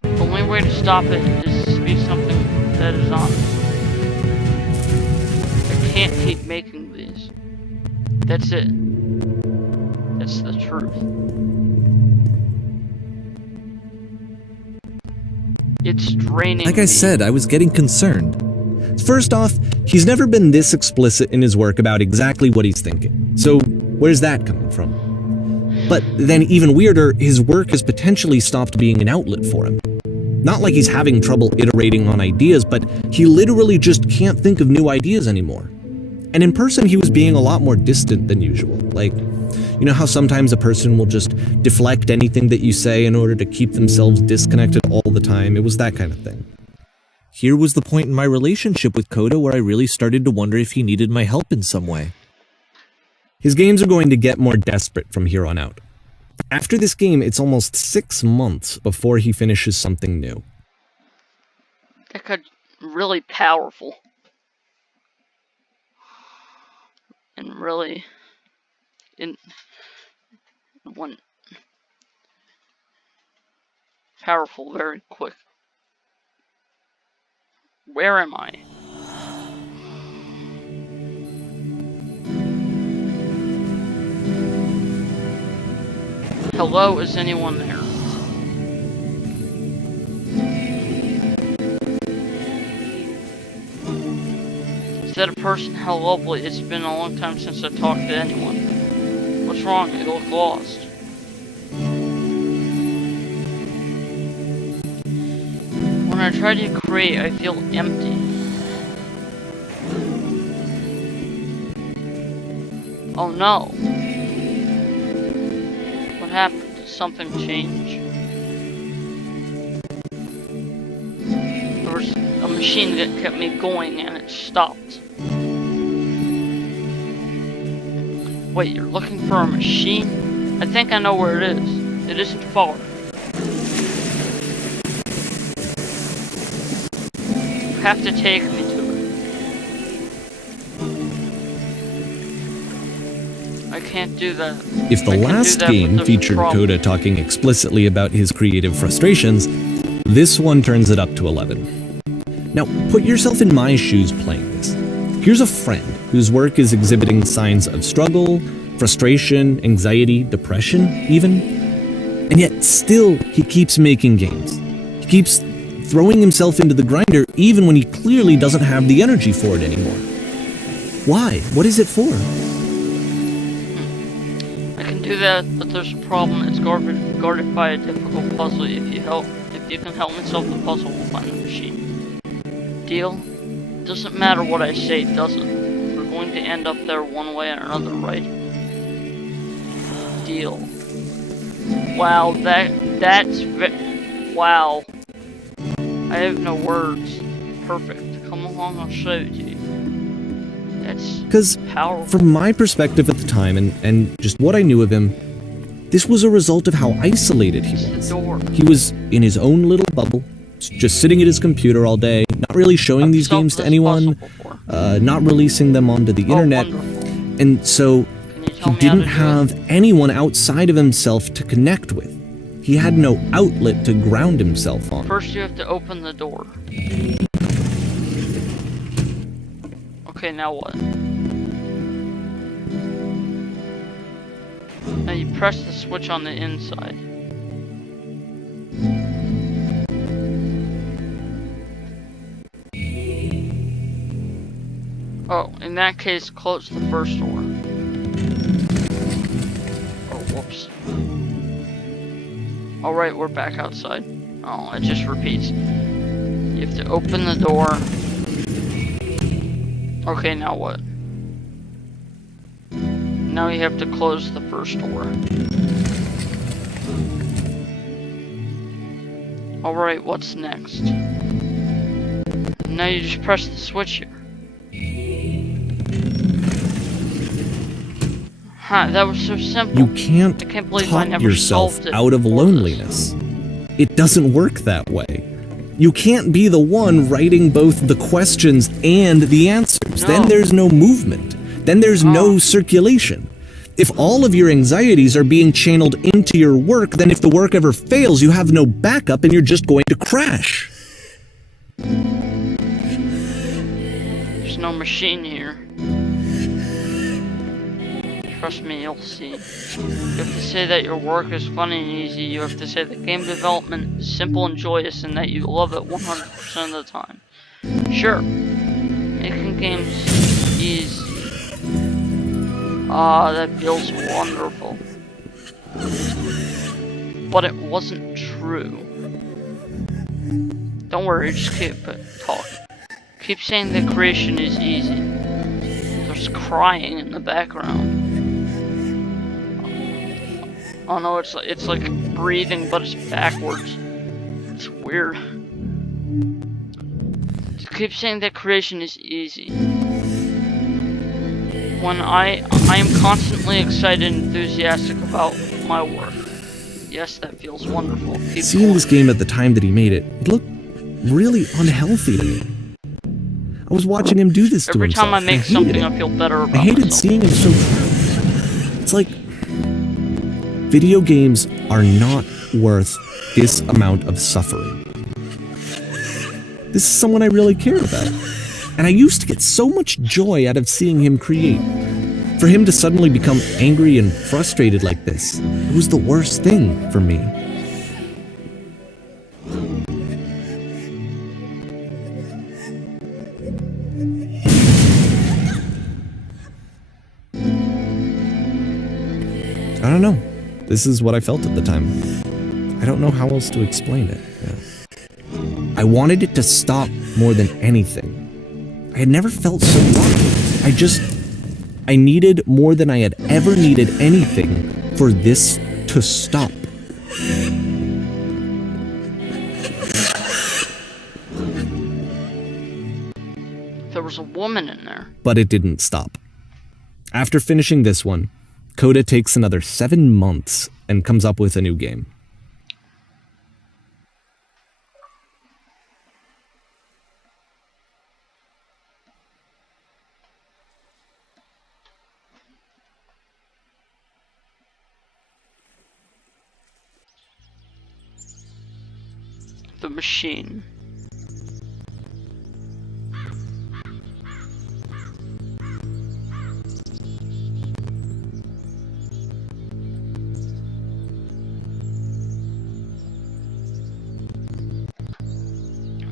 The only way to stop it is to be something that is honest. I can't keep making these. That's it. That's the truth. It's draining Like I me. said, I was getting concerned. First off, he's never been this explicit in his work about exactly what he's thinking. So, where's that coming from? But then even weirder, his work has potentially stopped being an outlet for him. Not like he's having trouble iterating on ideas, but he literally just can't think of new ideas anymore. And in person, he was being a lot more distant than usual. Like, you know how sometimes a person will just deflect anything that you say in order to keep themselves disconnected all the time? It was that kind of thing. Here was the point in my relationship with Coda where I really started to wonder if he needed my help in some way. His games are going to get more desperate from here on out. After this game, it's almost 6 months before he finishes something new. That could really powerful. And really one powerful very quick. Where am I? Hello, is anyone there? Is that a person? How lovely. It's been a long time since I talked to anyone. What's wrong? You look lost. When I try to create, I feel empty. Oh no. What happened? Did something change? There was a machine that kept me going and it stopped. Wait, you're looking for a machine? I think I know where it is. It isn't far. You have to take me to it. I can't do that. If the last game featured Coda talking explicitly about his creative frustrations, this one turns it up to 11. Now, put yourself in my shoes playing this. Here's a friend whose work is exhibiting signs of struggle, frustration, anxiety, depression, even. And yet, still, he keeps making games. He keeps throwing himself into the grinder even when he clearly doesn't have the energy for it anymore. Why? What is it for? I can do that, but there's a problem. It's guarded by a difficult puzzle. If you can help me solve the puzzle, we'll find the machine. Deal? Doesn't matter what I say, does it? We're going to end up there one way or another, right? Deal. Wow, wow. I have no words. Perfect. Come along, I'll show it to you. That's powerful. Because from my perspective at the time, and just what I knew of him, this was a result of how isolated he was. He was in his own little bubble, just sitting at his computer all day, not really showing these games to anyone, not releasing them onto the internet, and so he didn't have anyone outside of himself to connect with. He had no outlet to ground himself on. First you have to open the door. Okay, now what? Now you press the switch on the inside. Oh, in that case, close the first door. Oh, whoops. Alright, we're back outside. Oh, it just repeats. You have to open the door. Okay, now what? Now you have to close the first door. Alright, what's next? Now you just press the switch here. Huh, that was so simple. You can't talk yourself out of loneliness. It doesn't work that way. You can't be the one writing both the questions and the answers. No. Then there's no movement. Then there's no circulation. If all of your anxieties are being channeled into your work, then if the work ever fails, you have no backup and you're just going to crash. There's no machine here. Trust me, you'll see. You have to say that your work is fun and easy. You have to say that game development is simple and joyous and that you love it 100% of the time. Sure, making games easy. Ah, that feels wonderful. But it wasn't true. Don't worry, just keep talking. Keep saying that creation is easy. There's crying in the background. Oh no, it's like breathing, but it's backwards. It's weird. Just keep saying that creation is easy. When I am constantly excited and enthusiastic about my work. Yes, that feels wonderful. Keep Seeing going. this game at the time that he made it, it looked really unhealthy to me. I was watching him do this to Every himself. time I make hated something, it. I feel better about I hated myself. seeing him so proud. It's like video games are not worth this amount of suffering. This is someone I really care about. And I used to get so much joy out of seeing him create. For him to suddenly become angry and frustrated like this, it was the worst thing for me. I don't know. This is what I felt at the time. I don't know how else to explain it. Yeah. I wanted it to stop more than anything. I had never felt so wrong. I needed more than I had ever needed anything for this to stop. There was a woman in there. But it didn't stop. After finishing this one, Coda takes another 7 months and comes up with a new game. The machine.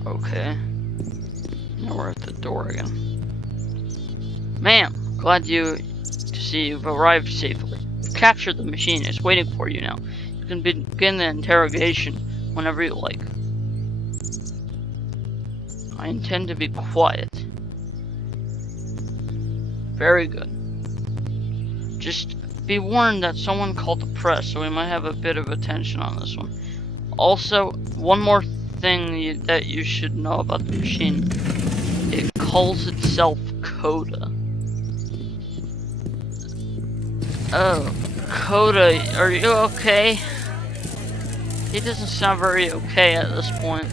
Okay. Now we're at the door again. Ma'am, glad to see you've arrived safely. You've captured the machine. It's waiting for you now. You can begin the interrogation whenever you like. I intend to be quiet. Very good. Just be warned that someone called the press, so we might have a bit of attention on this one. Also, one more thing that you should know about the machine. It calls itself Coda. Oh, Coda, are you okay? He doesn't sound very okay at this point.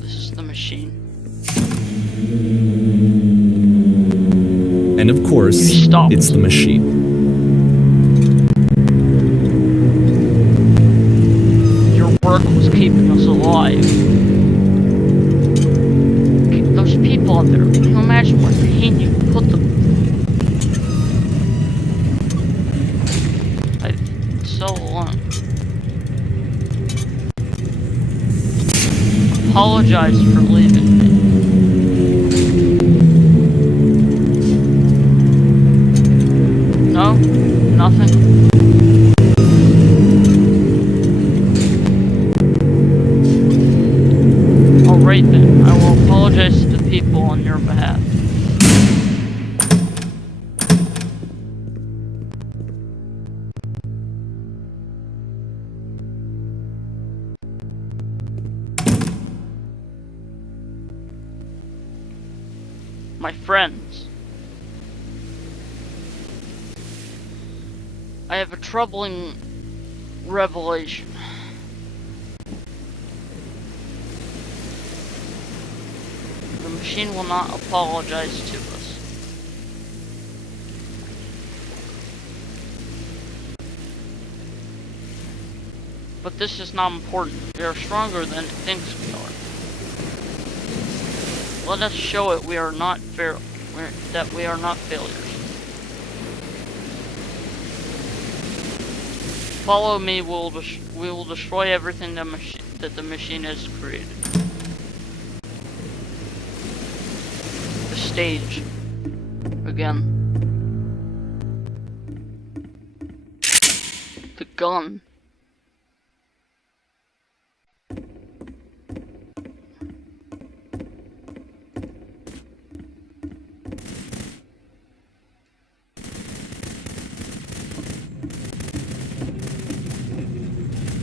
This is the machine. And of course, Stop. it's the machine. Your work was keeping us alive. Those people out there, can you imagine what pain you put them through? I'm so alone. Apologize for leaving me. No? Nothing? Alright then, I will apologize to the people on your behalf. My friends, I have a troubling revelation. The machine will not apologize to us. But this is not important. We are stronger than it thinks we are. Let us show it we are not that we are not failures. Follow me, we will destroy everything that the machine has created. The stage. Again. The gun.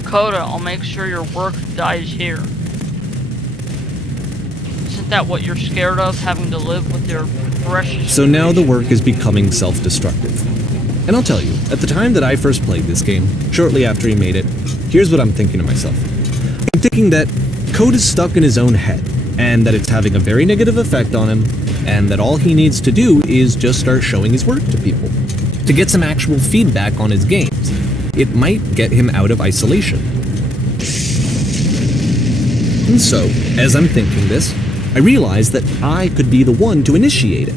Coda, I'll make sure your work dies here. Isn't that what you're scared of, having to live with your precious... So now the work is becoming self-destructive. And I'll tell you, at the time that I first played this game, shortly after he made it, here's what I'm thinking to myself. I'm thinking that Code is stuck in his own head, and that it's having a very negative effect on him, and that all he needs to do is just start showing his work to people, to get some actual feedback on his games. It might get him out of isolation. And so, as I'm thinking this, I realize that I could be the one to initiate it.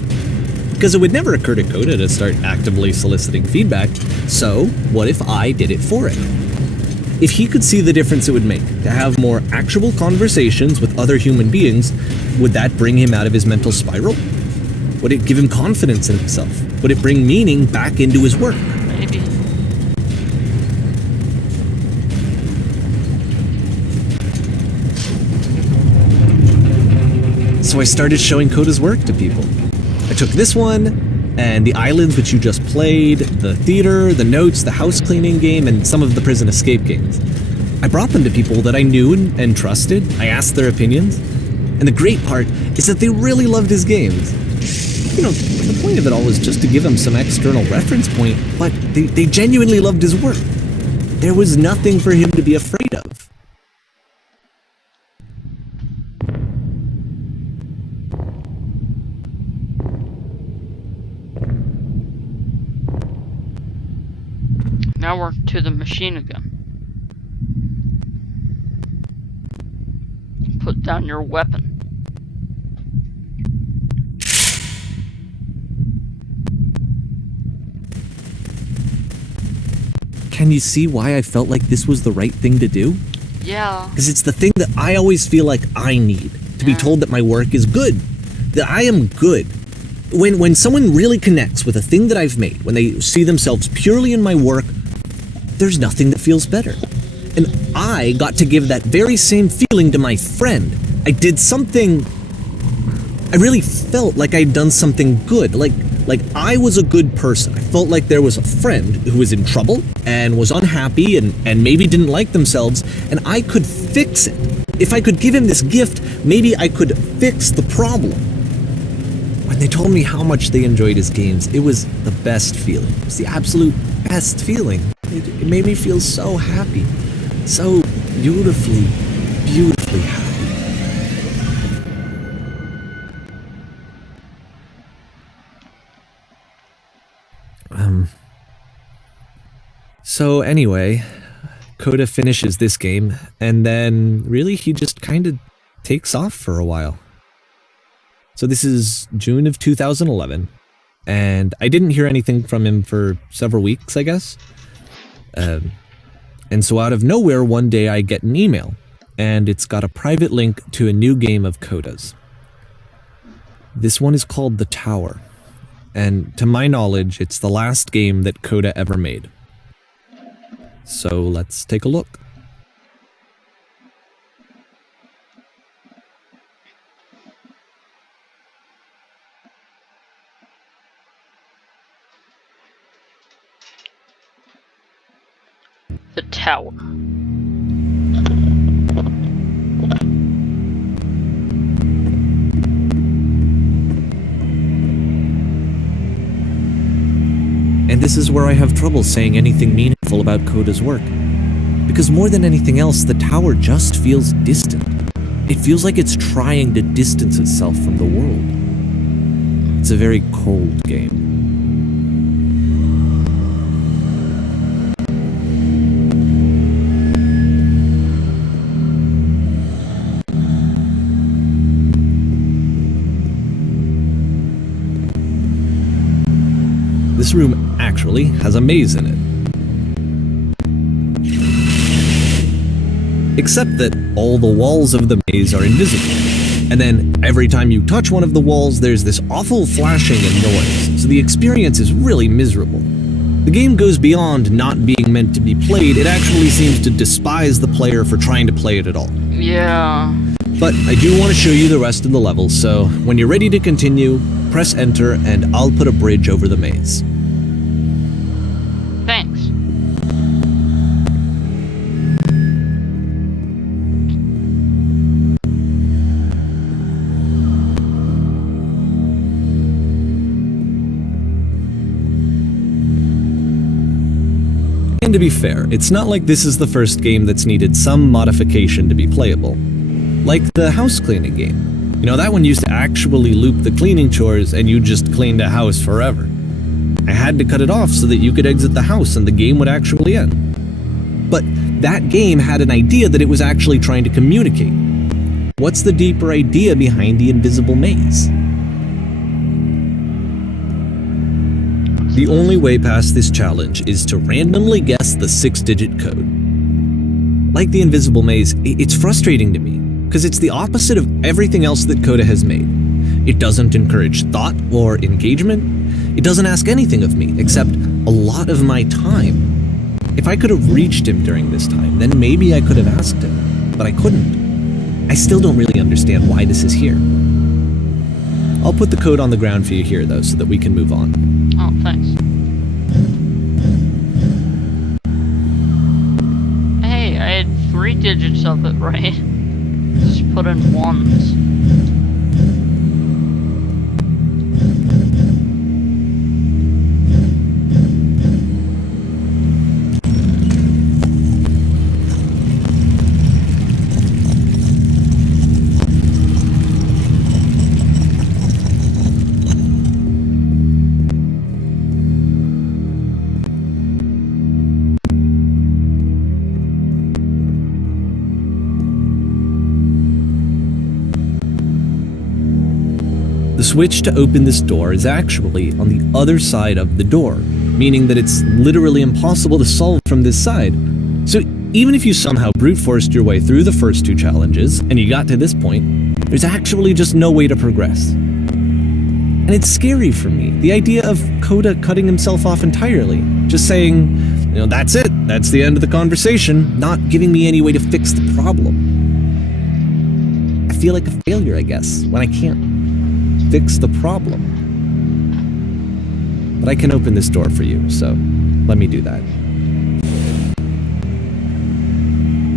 Because it would never occur to Coda to start actively soliciting feedback, so what if I did it for him? If he could see the difference it would make to have more actual conversations with other human beings, would that bring him out of his mental spiral? Would it give him confidence in himself? Would it bring meaning back into his work? Maybe. So I started showing Coda's work to people. I took this one, and the islands which you just played, the theater, the notes, the house cleaning game, and some of the prison escape games. I brought them to people that I knew and trusted. I asked their opinions. And the great part is that they really loved his games. You know, the point of it all was just to give him some external reference point, but they genuinely loved his work. There was nothing for him to be afraid of. Now we're to the machine again. Put down your weapon. Can you see why I felt like this was the right thing to do? Yeah. Because it's the thing that I always feel like I need, to be told that my work is good, that I am good. When someone really connects with a thing that I've made, when they see themselves purely in my work, there's nothing that feels better. And I got to give that very same feeling to my friend. I did something... I really felt like I'd done something good, like I was a good person. I felt like there was a friend who was in trouble and was unhappy and maybe didn't like themselves, and I could fix it. If I could give him this gift, maybe I could fix the problem. When they told me how much they enjoyed his games, it was the best feeling. It was the absolute best feeling. It made me feel so happy. So beautifully, beautifully happy. So anyway, Coda finishes this game, and then really he just kind of takes off for a while. So this is June of 2011, and I didn't hear anything from him for several weeks, I guess. And so out of nowhere, one day I get an email, and it's got a private link to a new game of Coda's. This one is called The Tower, and to my knowledge, it's the last game that Coda ever made. So let's take a look. The Tower. And this is where I have trouble saying anything meaningful about Coda's work. Because more than anything else, the tower just feels distant. It feels like it's trying to distance itself from the world. It's a very cold game. This room actually has a maze in it. Except that all the walls of the maze are invisible. And then every time you touch one of the walls, there's this awful flashing and noise, so the experience is really miserable. The game goes beyond not being meant to be played, it actually seems to despise the player for trying to play it at all. Yeah. But I do want to show you the rest of the levels, so when you're ready to continue, press enter and I'll put a bridge over the maze. Thanks. And to be fair, it's not like this is the first game that's needed some modification to be playable. Like the house cleaning game. You know, that one used to actually loop the cleaning chores and you just cleaned a house forever. I had to cut it off so that you could exit the house and the game would actually end. But that game had an idea that it was actually trying to communicate. What's the deeper idea behind the invisible maze? The only way past this challenge is to randomly guess the 6-digit code. Like the invisible maze, it's frustrating to me, because it's the opposite of everything else that Coda has made. It doesn't encourage thought or engagement. It doesn't ask anything of me, except a lot of my time. If I could have reached him during this time, then maybe I could have asked him, but I couldn't. I still don't really understand why this is here. I'll put the code on the ground for you here, though, so that we can move on. Oh, thanks. Hey, I had 3 digits of it right. Just put in ones. The switch to open this door is actually on the other side of the door, meaning that it's literally impossible to solve from this side. So even if you somehow brute forced your way through the first 2 challenges, and you got to this point, there's actually just no way to progress. And it's scary for me, the idea of Coda cutting himself off entirely, just saying, you know, that's it, that's the end of the conversation, not giving me any way to fix the problem. I feel like a failure, I guess, when I can't fix the problem. But I can open this door for you, so let me do that.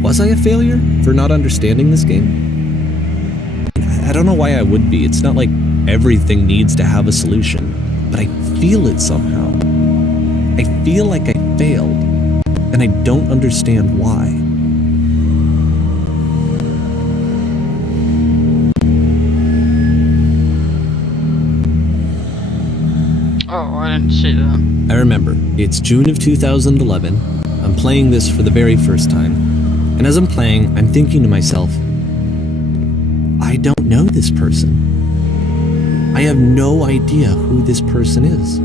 Was I a failure for not understanding this game? I don't know why I would be. It's not like everything needs to have a solution, but I feel it somehow. I feel like I failed, and I don't understand why. Oh, I didn't see that. I remember, it's June of 2011, I'm playing this for the very first time, and as I'm playing, I'm thinking to myself, I don't know this person. I have no idea who this person is.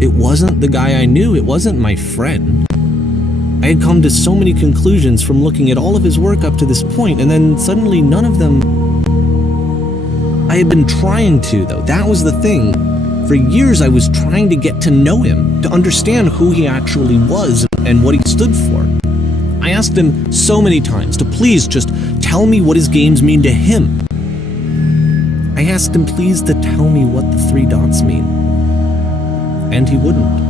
It wasn't the guy I knew, it wasn't my friend. I had come to so many conclusions from looking at all of his work up to this point, and then suddenly none of them... I had been trying to, though, that was the thing. For years I was trying to get to know him, to understand who he actually was and what he stood for. I asked him so many times to please just tell me what his games mean to him. I asked him please to tell me what the 3 dots mean. And he wouldn't.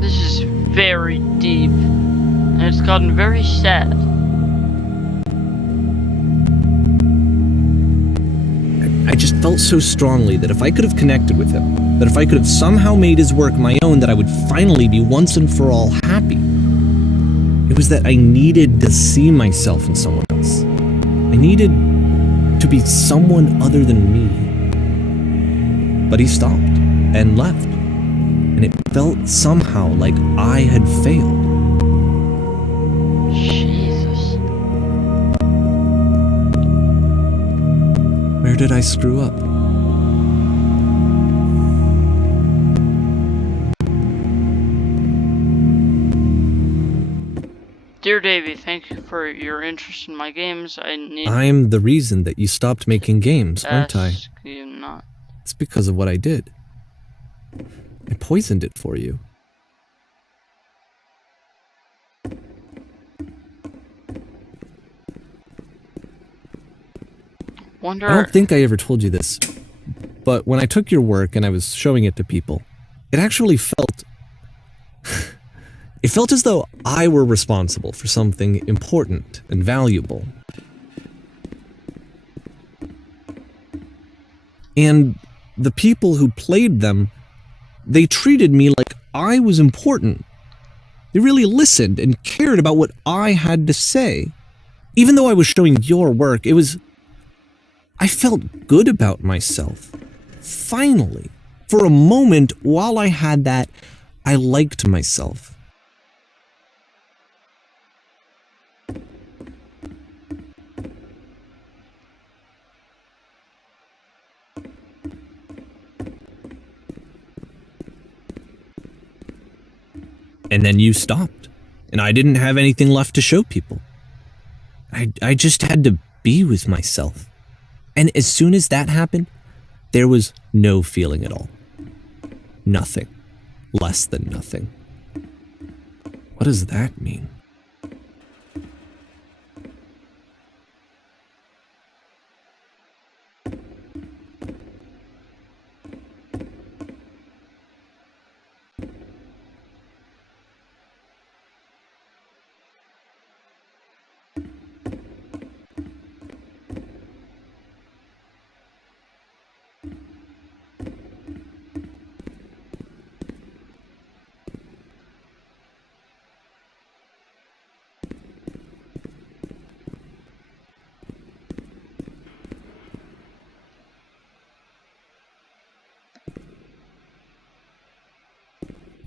This is very deep, and it's gotten very sad. I just felt so strongly that if I could have connected with him, that if I could have somehow made his work my own, that I would finally be once and for all happy. It was that I needed to see myself in someone else. I needed to be someone other than me. But he stopped and left, and it felt somehow like I had failed. Jesus. Where did I screw up? Dear Davey, thank you for your interest in my games. I need I'm the reason that you stopped making games, to aren't I? ask you not. It's because of what I did. I poisoned it for you. I don't think I ever told you this, but when I took your work and I was showing it to people, it actually felt... it felt as though I were responsible for something important and valuable. And the people who played them, they treated me like I was important. They really listened and cared about what I had to say. Even though I was showing your work, I felt good about myself. Finally. For a moment, while I had that, I liked myself. And then you stopped, and I didn't have anything left to show people. I just had to be with myself. And as soon as that happened, there was no feeling at all. Nothing. Less than nothing. What does that mean?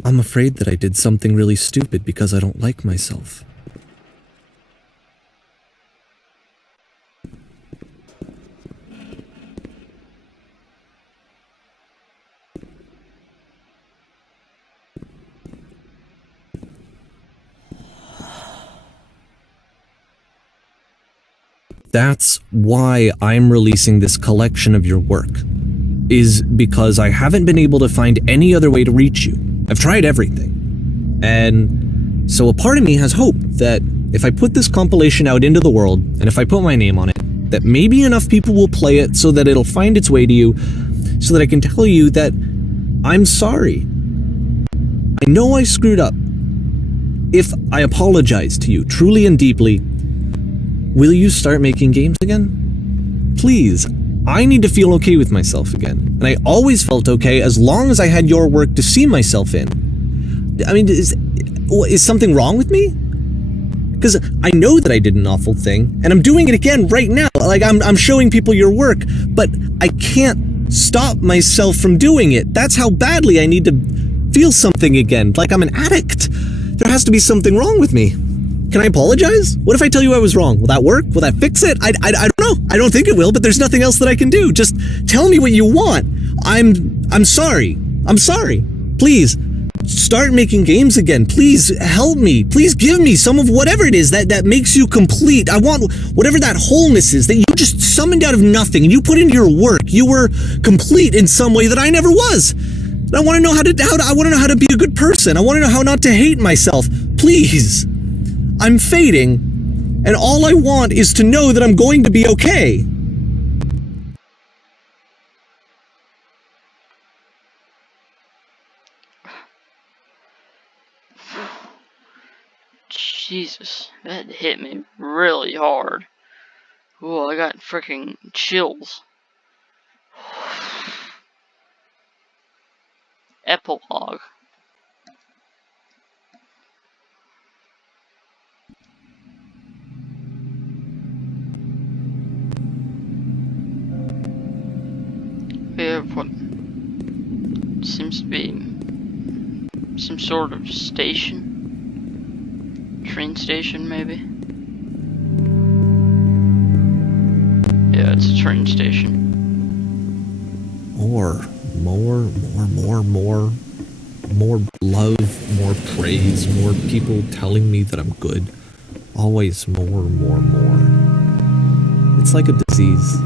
I'm afraid that I did something really stupid because I don't like myself. That's why I'm releasing this collection of your work, is because I haven't been able to find any other way to reach you. I've tried everything. And so a part of me has hope that if I put this compilation out into the world, and if I put my name on it, that maybe enough people will play it so that it'll find its way to you, so that I can tell you that I'm sorry. I know I screwed up. If I apologize to you truly and deeply, will you start making games again? Please, I need to feel okay with myself again. And I always felt okay as long as I had your work to see myself in. I mean, is something wrong with me? Because I know that I did an awful thing, and I'm doing it again right now. Like, I'm showing people your work, but I can't stop myself from doing it. That's how badly I need to feel something again, like I'm an addict. There has to be something wrong with me. Can I apologize? What if I tell you I was wrong? Will that work? Will that fix it? I don't know. I don't think it will, but there's nothing else that I can do. Just tell me what you want. I'm sorry. I'm sorry. Please, start making games again. Please help me. Please give me some of whatever it is that makes you complete. I want whatever that wholeness is that you just summoned out of nothing and you put into your work. You were complete in some way that I never was. And I want to know I want to know how to be a good person. I want to know how not to hate myself. Please. I'm fading, and all I want is to know that I'm going to be okay. Jesus, that hit me really hard. Ooh, I got freaking chills. Epilogue. We have what seems to be some sort of station. Train station, maybe? Yeah, it's a train station. More love, more praise, more people telling me that I'm good. Always more. It's like a disease.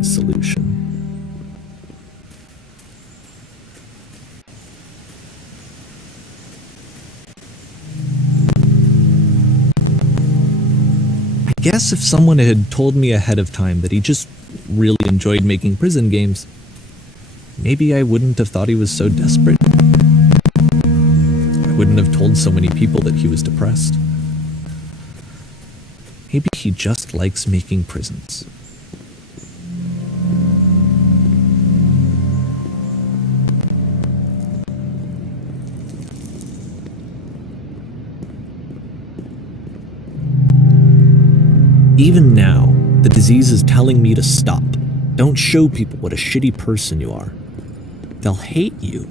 Solution. I guess if someone had told me ahead of time that he just really enjoyed making prison games, maybe I wouldn't have thought he was so desperate. I wouldn't have told so many people that he was depressed. Maybe he just likes making prisons. Even now, the disease is telling me to stop. Don't show people what a shitty person you are. They'll hate you.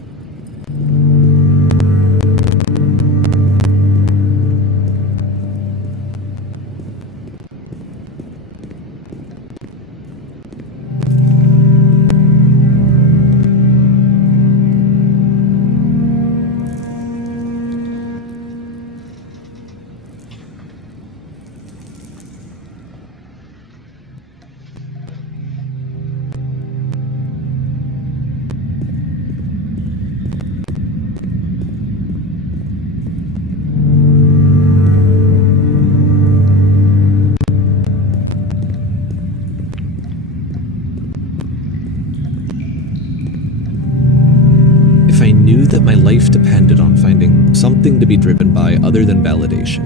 If I knew that my life depended on finding something to be driven by other than validation,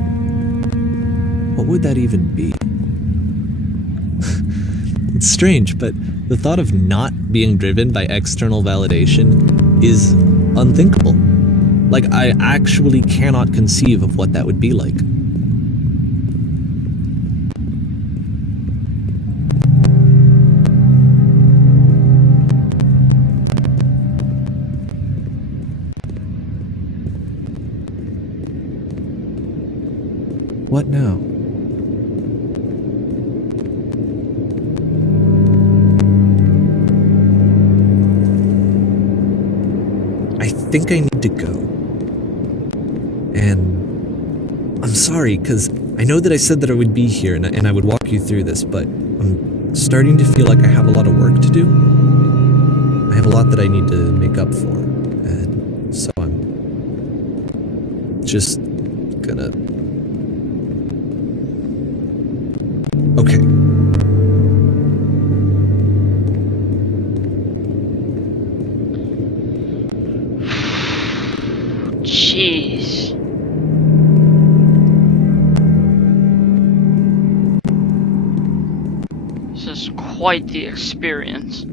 what would that even be? It's strange, but the thought of not being driven by external validation is unthinkable. Like, I actually cannot conceive of what that would be like. What now? I think I need to go. And I'm sorry, because I know that I said that I would be here and I would walk you through this, but I'm starting to feel like I have a lot of work to do. I have a lot that I need to make up for, and so I'm just gonna... Okay. Jeez. This is quite the experience.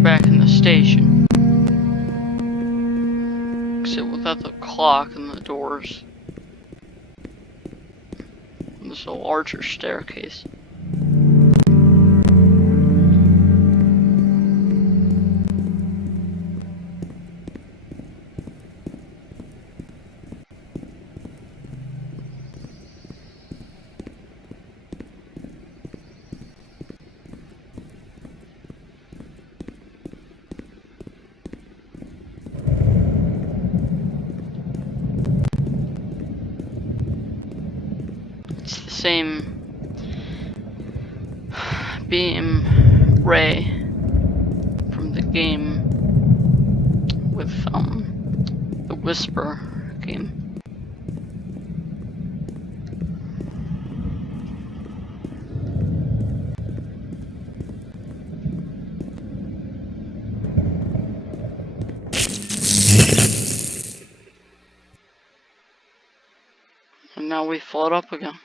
Back in the station. Except without the clock and the doors. And there's a larger staircase. same beam ray from the game with the Whisper game. And now we float up again.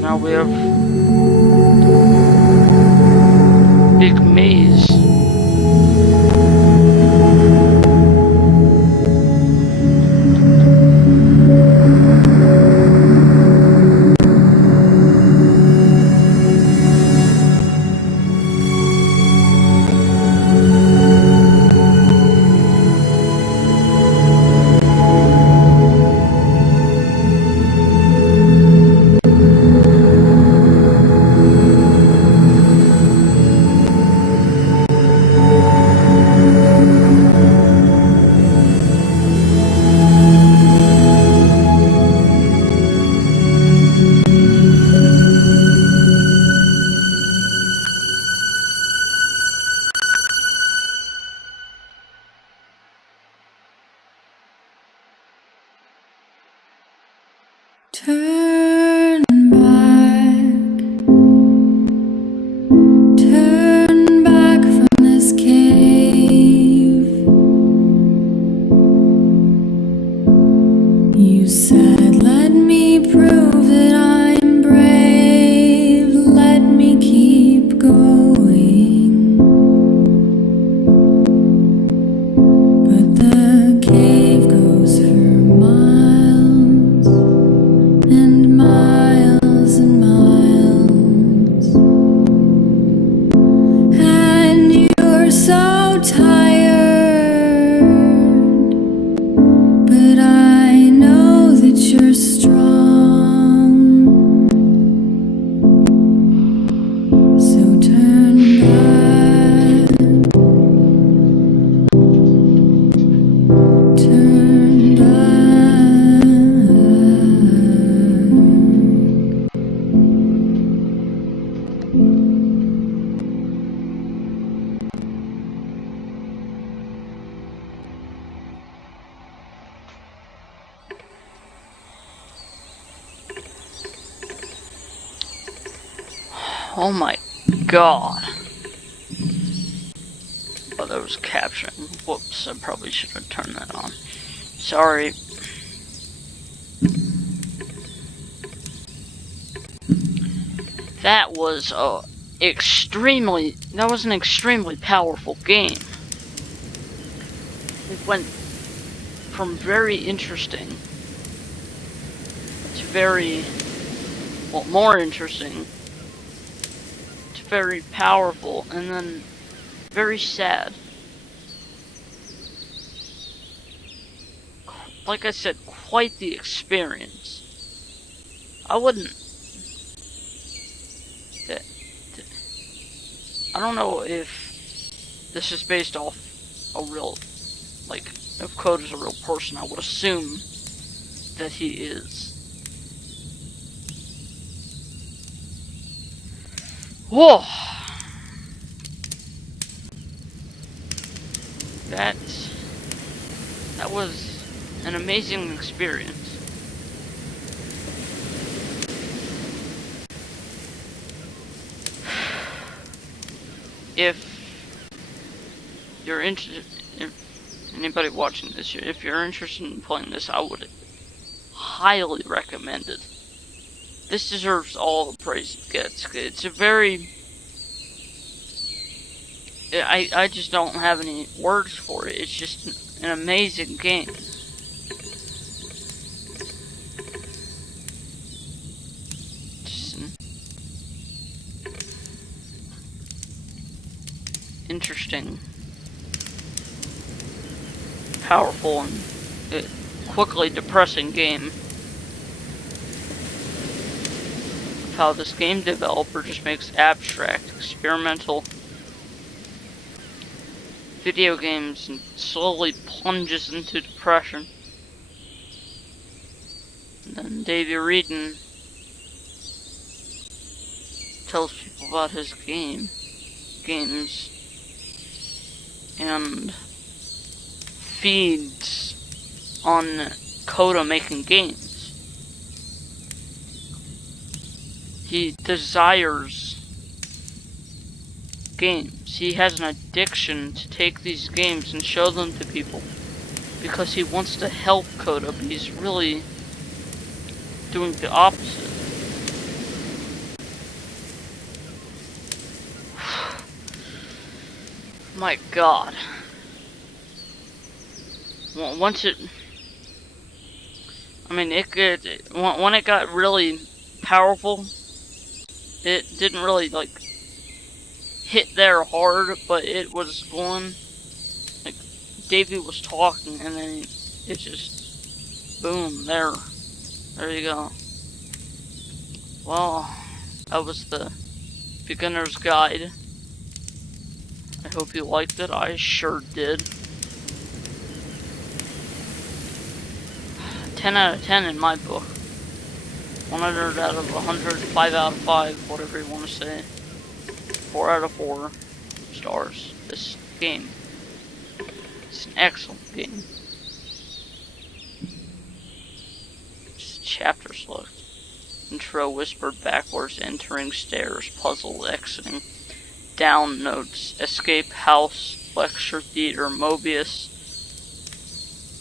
Now we have big maze. Turn back from this cave. You said, let me prove that I'm brave, let me keep going. But the cave goes for miles and miles and miles, and you're so tired, but I know that you're strong, so turn back, turn back. Oh my god. Oh, that was capturing. Whoops, I probably should have turned that on. Sorry. That was an extremely powerful game. It went from very interesting to very, well, more interesting to very powerful, and then very sad. Like I said, quite the experience. I wouldn't. I don't know if this is based off a real, like, if Code is a real person. I would assume that he is. Whoa! That was an amazing experience. If you're interested, if anybody watching this, if you're interested in playing this, I would highly recommend it. This deserves all the praise it gets. It's a very... I just don't have any words for it. It's just an amazing game. interesting, powerful, and quickly depressing game. Of how this game developer just makes abstract, experimental video games and slowly plunges into depression. And then Davey Reedon tells people about his games, and feeds on Coda making games. He desires games. He has an addiction to take these games and show them to people because he wants to help Coda, but he's really doing the opposite. My God. Once it... I mean, when it got really powerful, it didn't really, like, hit there hard, but it was going... Like, Davey was talking, and then it just... Boom, there. There you go. Well, that was the beginner's guide. I hope you liked it. I sure did. 10 out of 10 in my book. 100 out of 100, 5 out of 5, whatever you want to say. 4 out of 4 stars. This game. It's an excellent game. Just chapter select. Intro, whispered backwards, entering stairs, puzzle, exiting. Down notes, escape, house, lecture, theater, Mobius,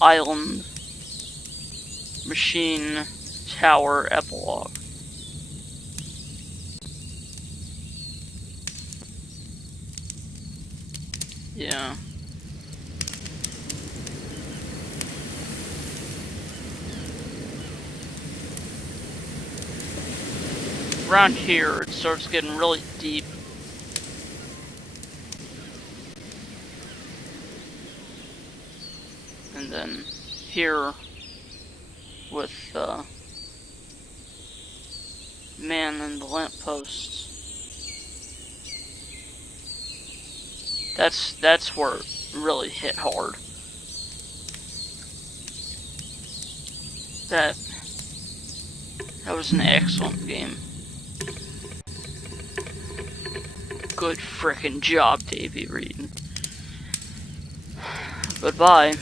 island, machine, tower, epilogue. Yeah. Around here, it starts getting really deep. And then here with man and the lamppost. That's where it really hit hard. That was an excellent game. Good frickin' job, Davey Reedon. Goodbye.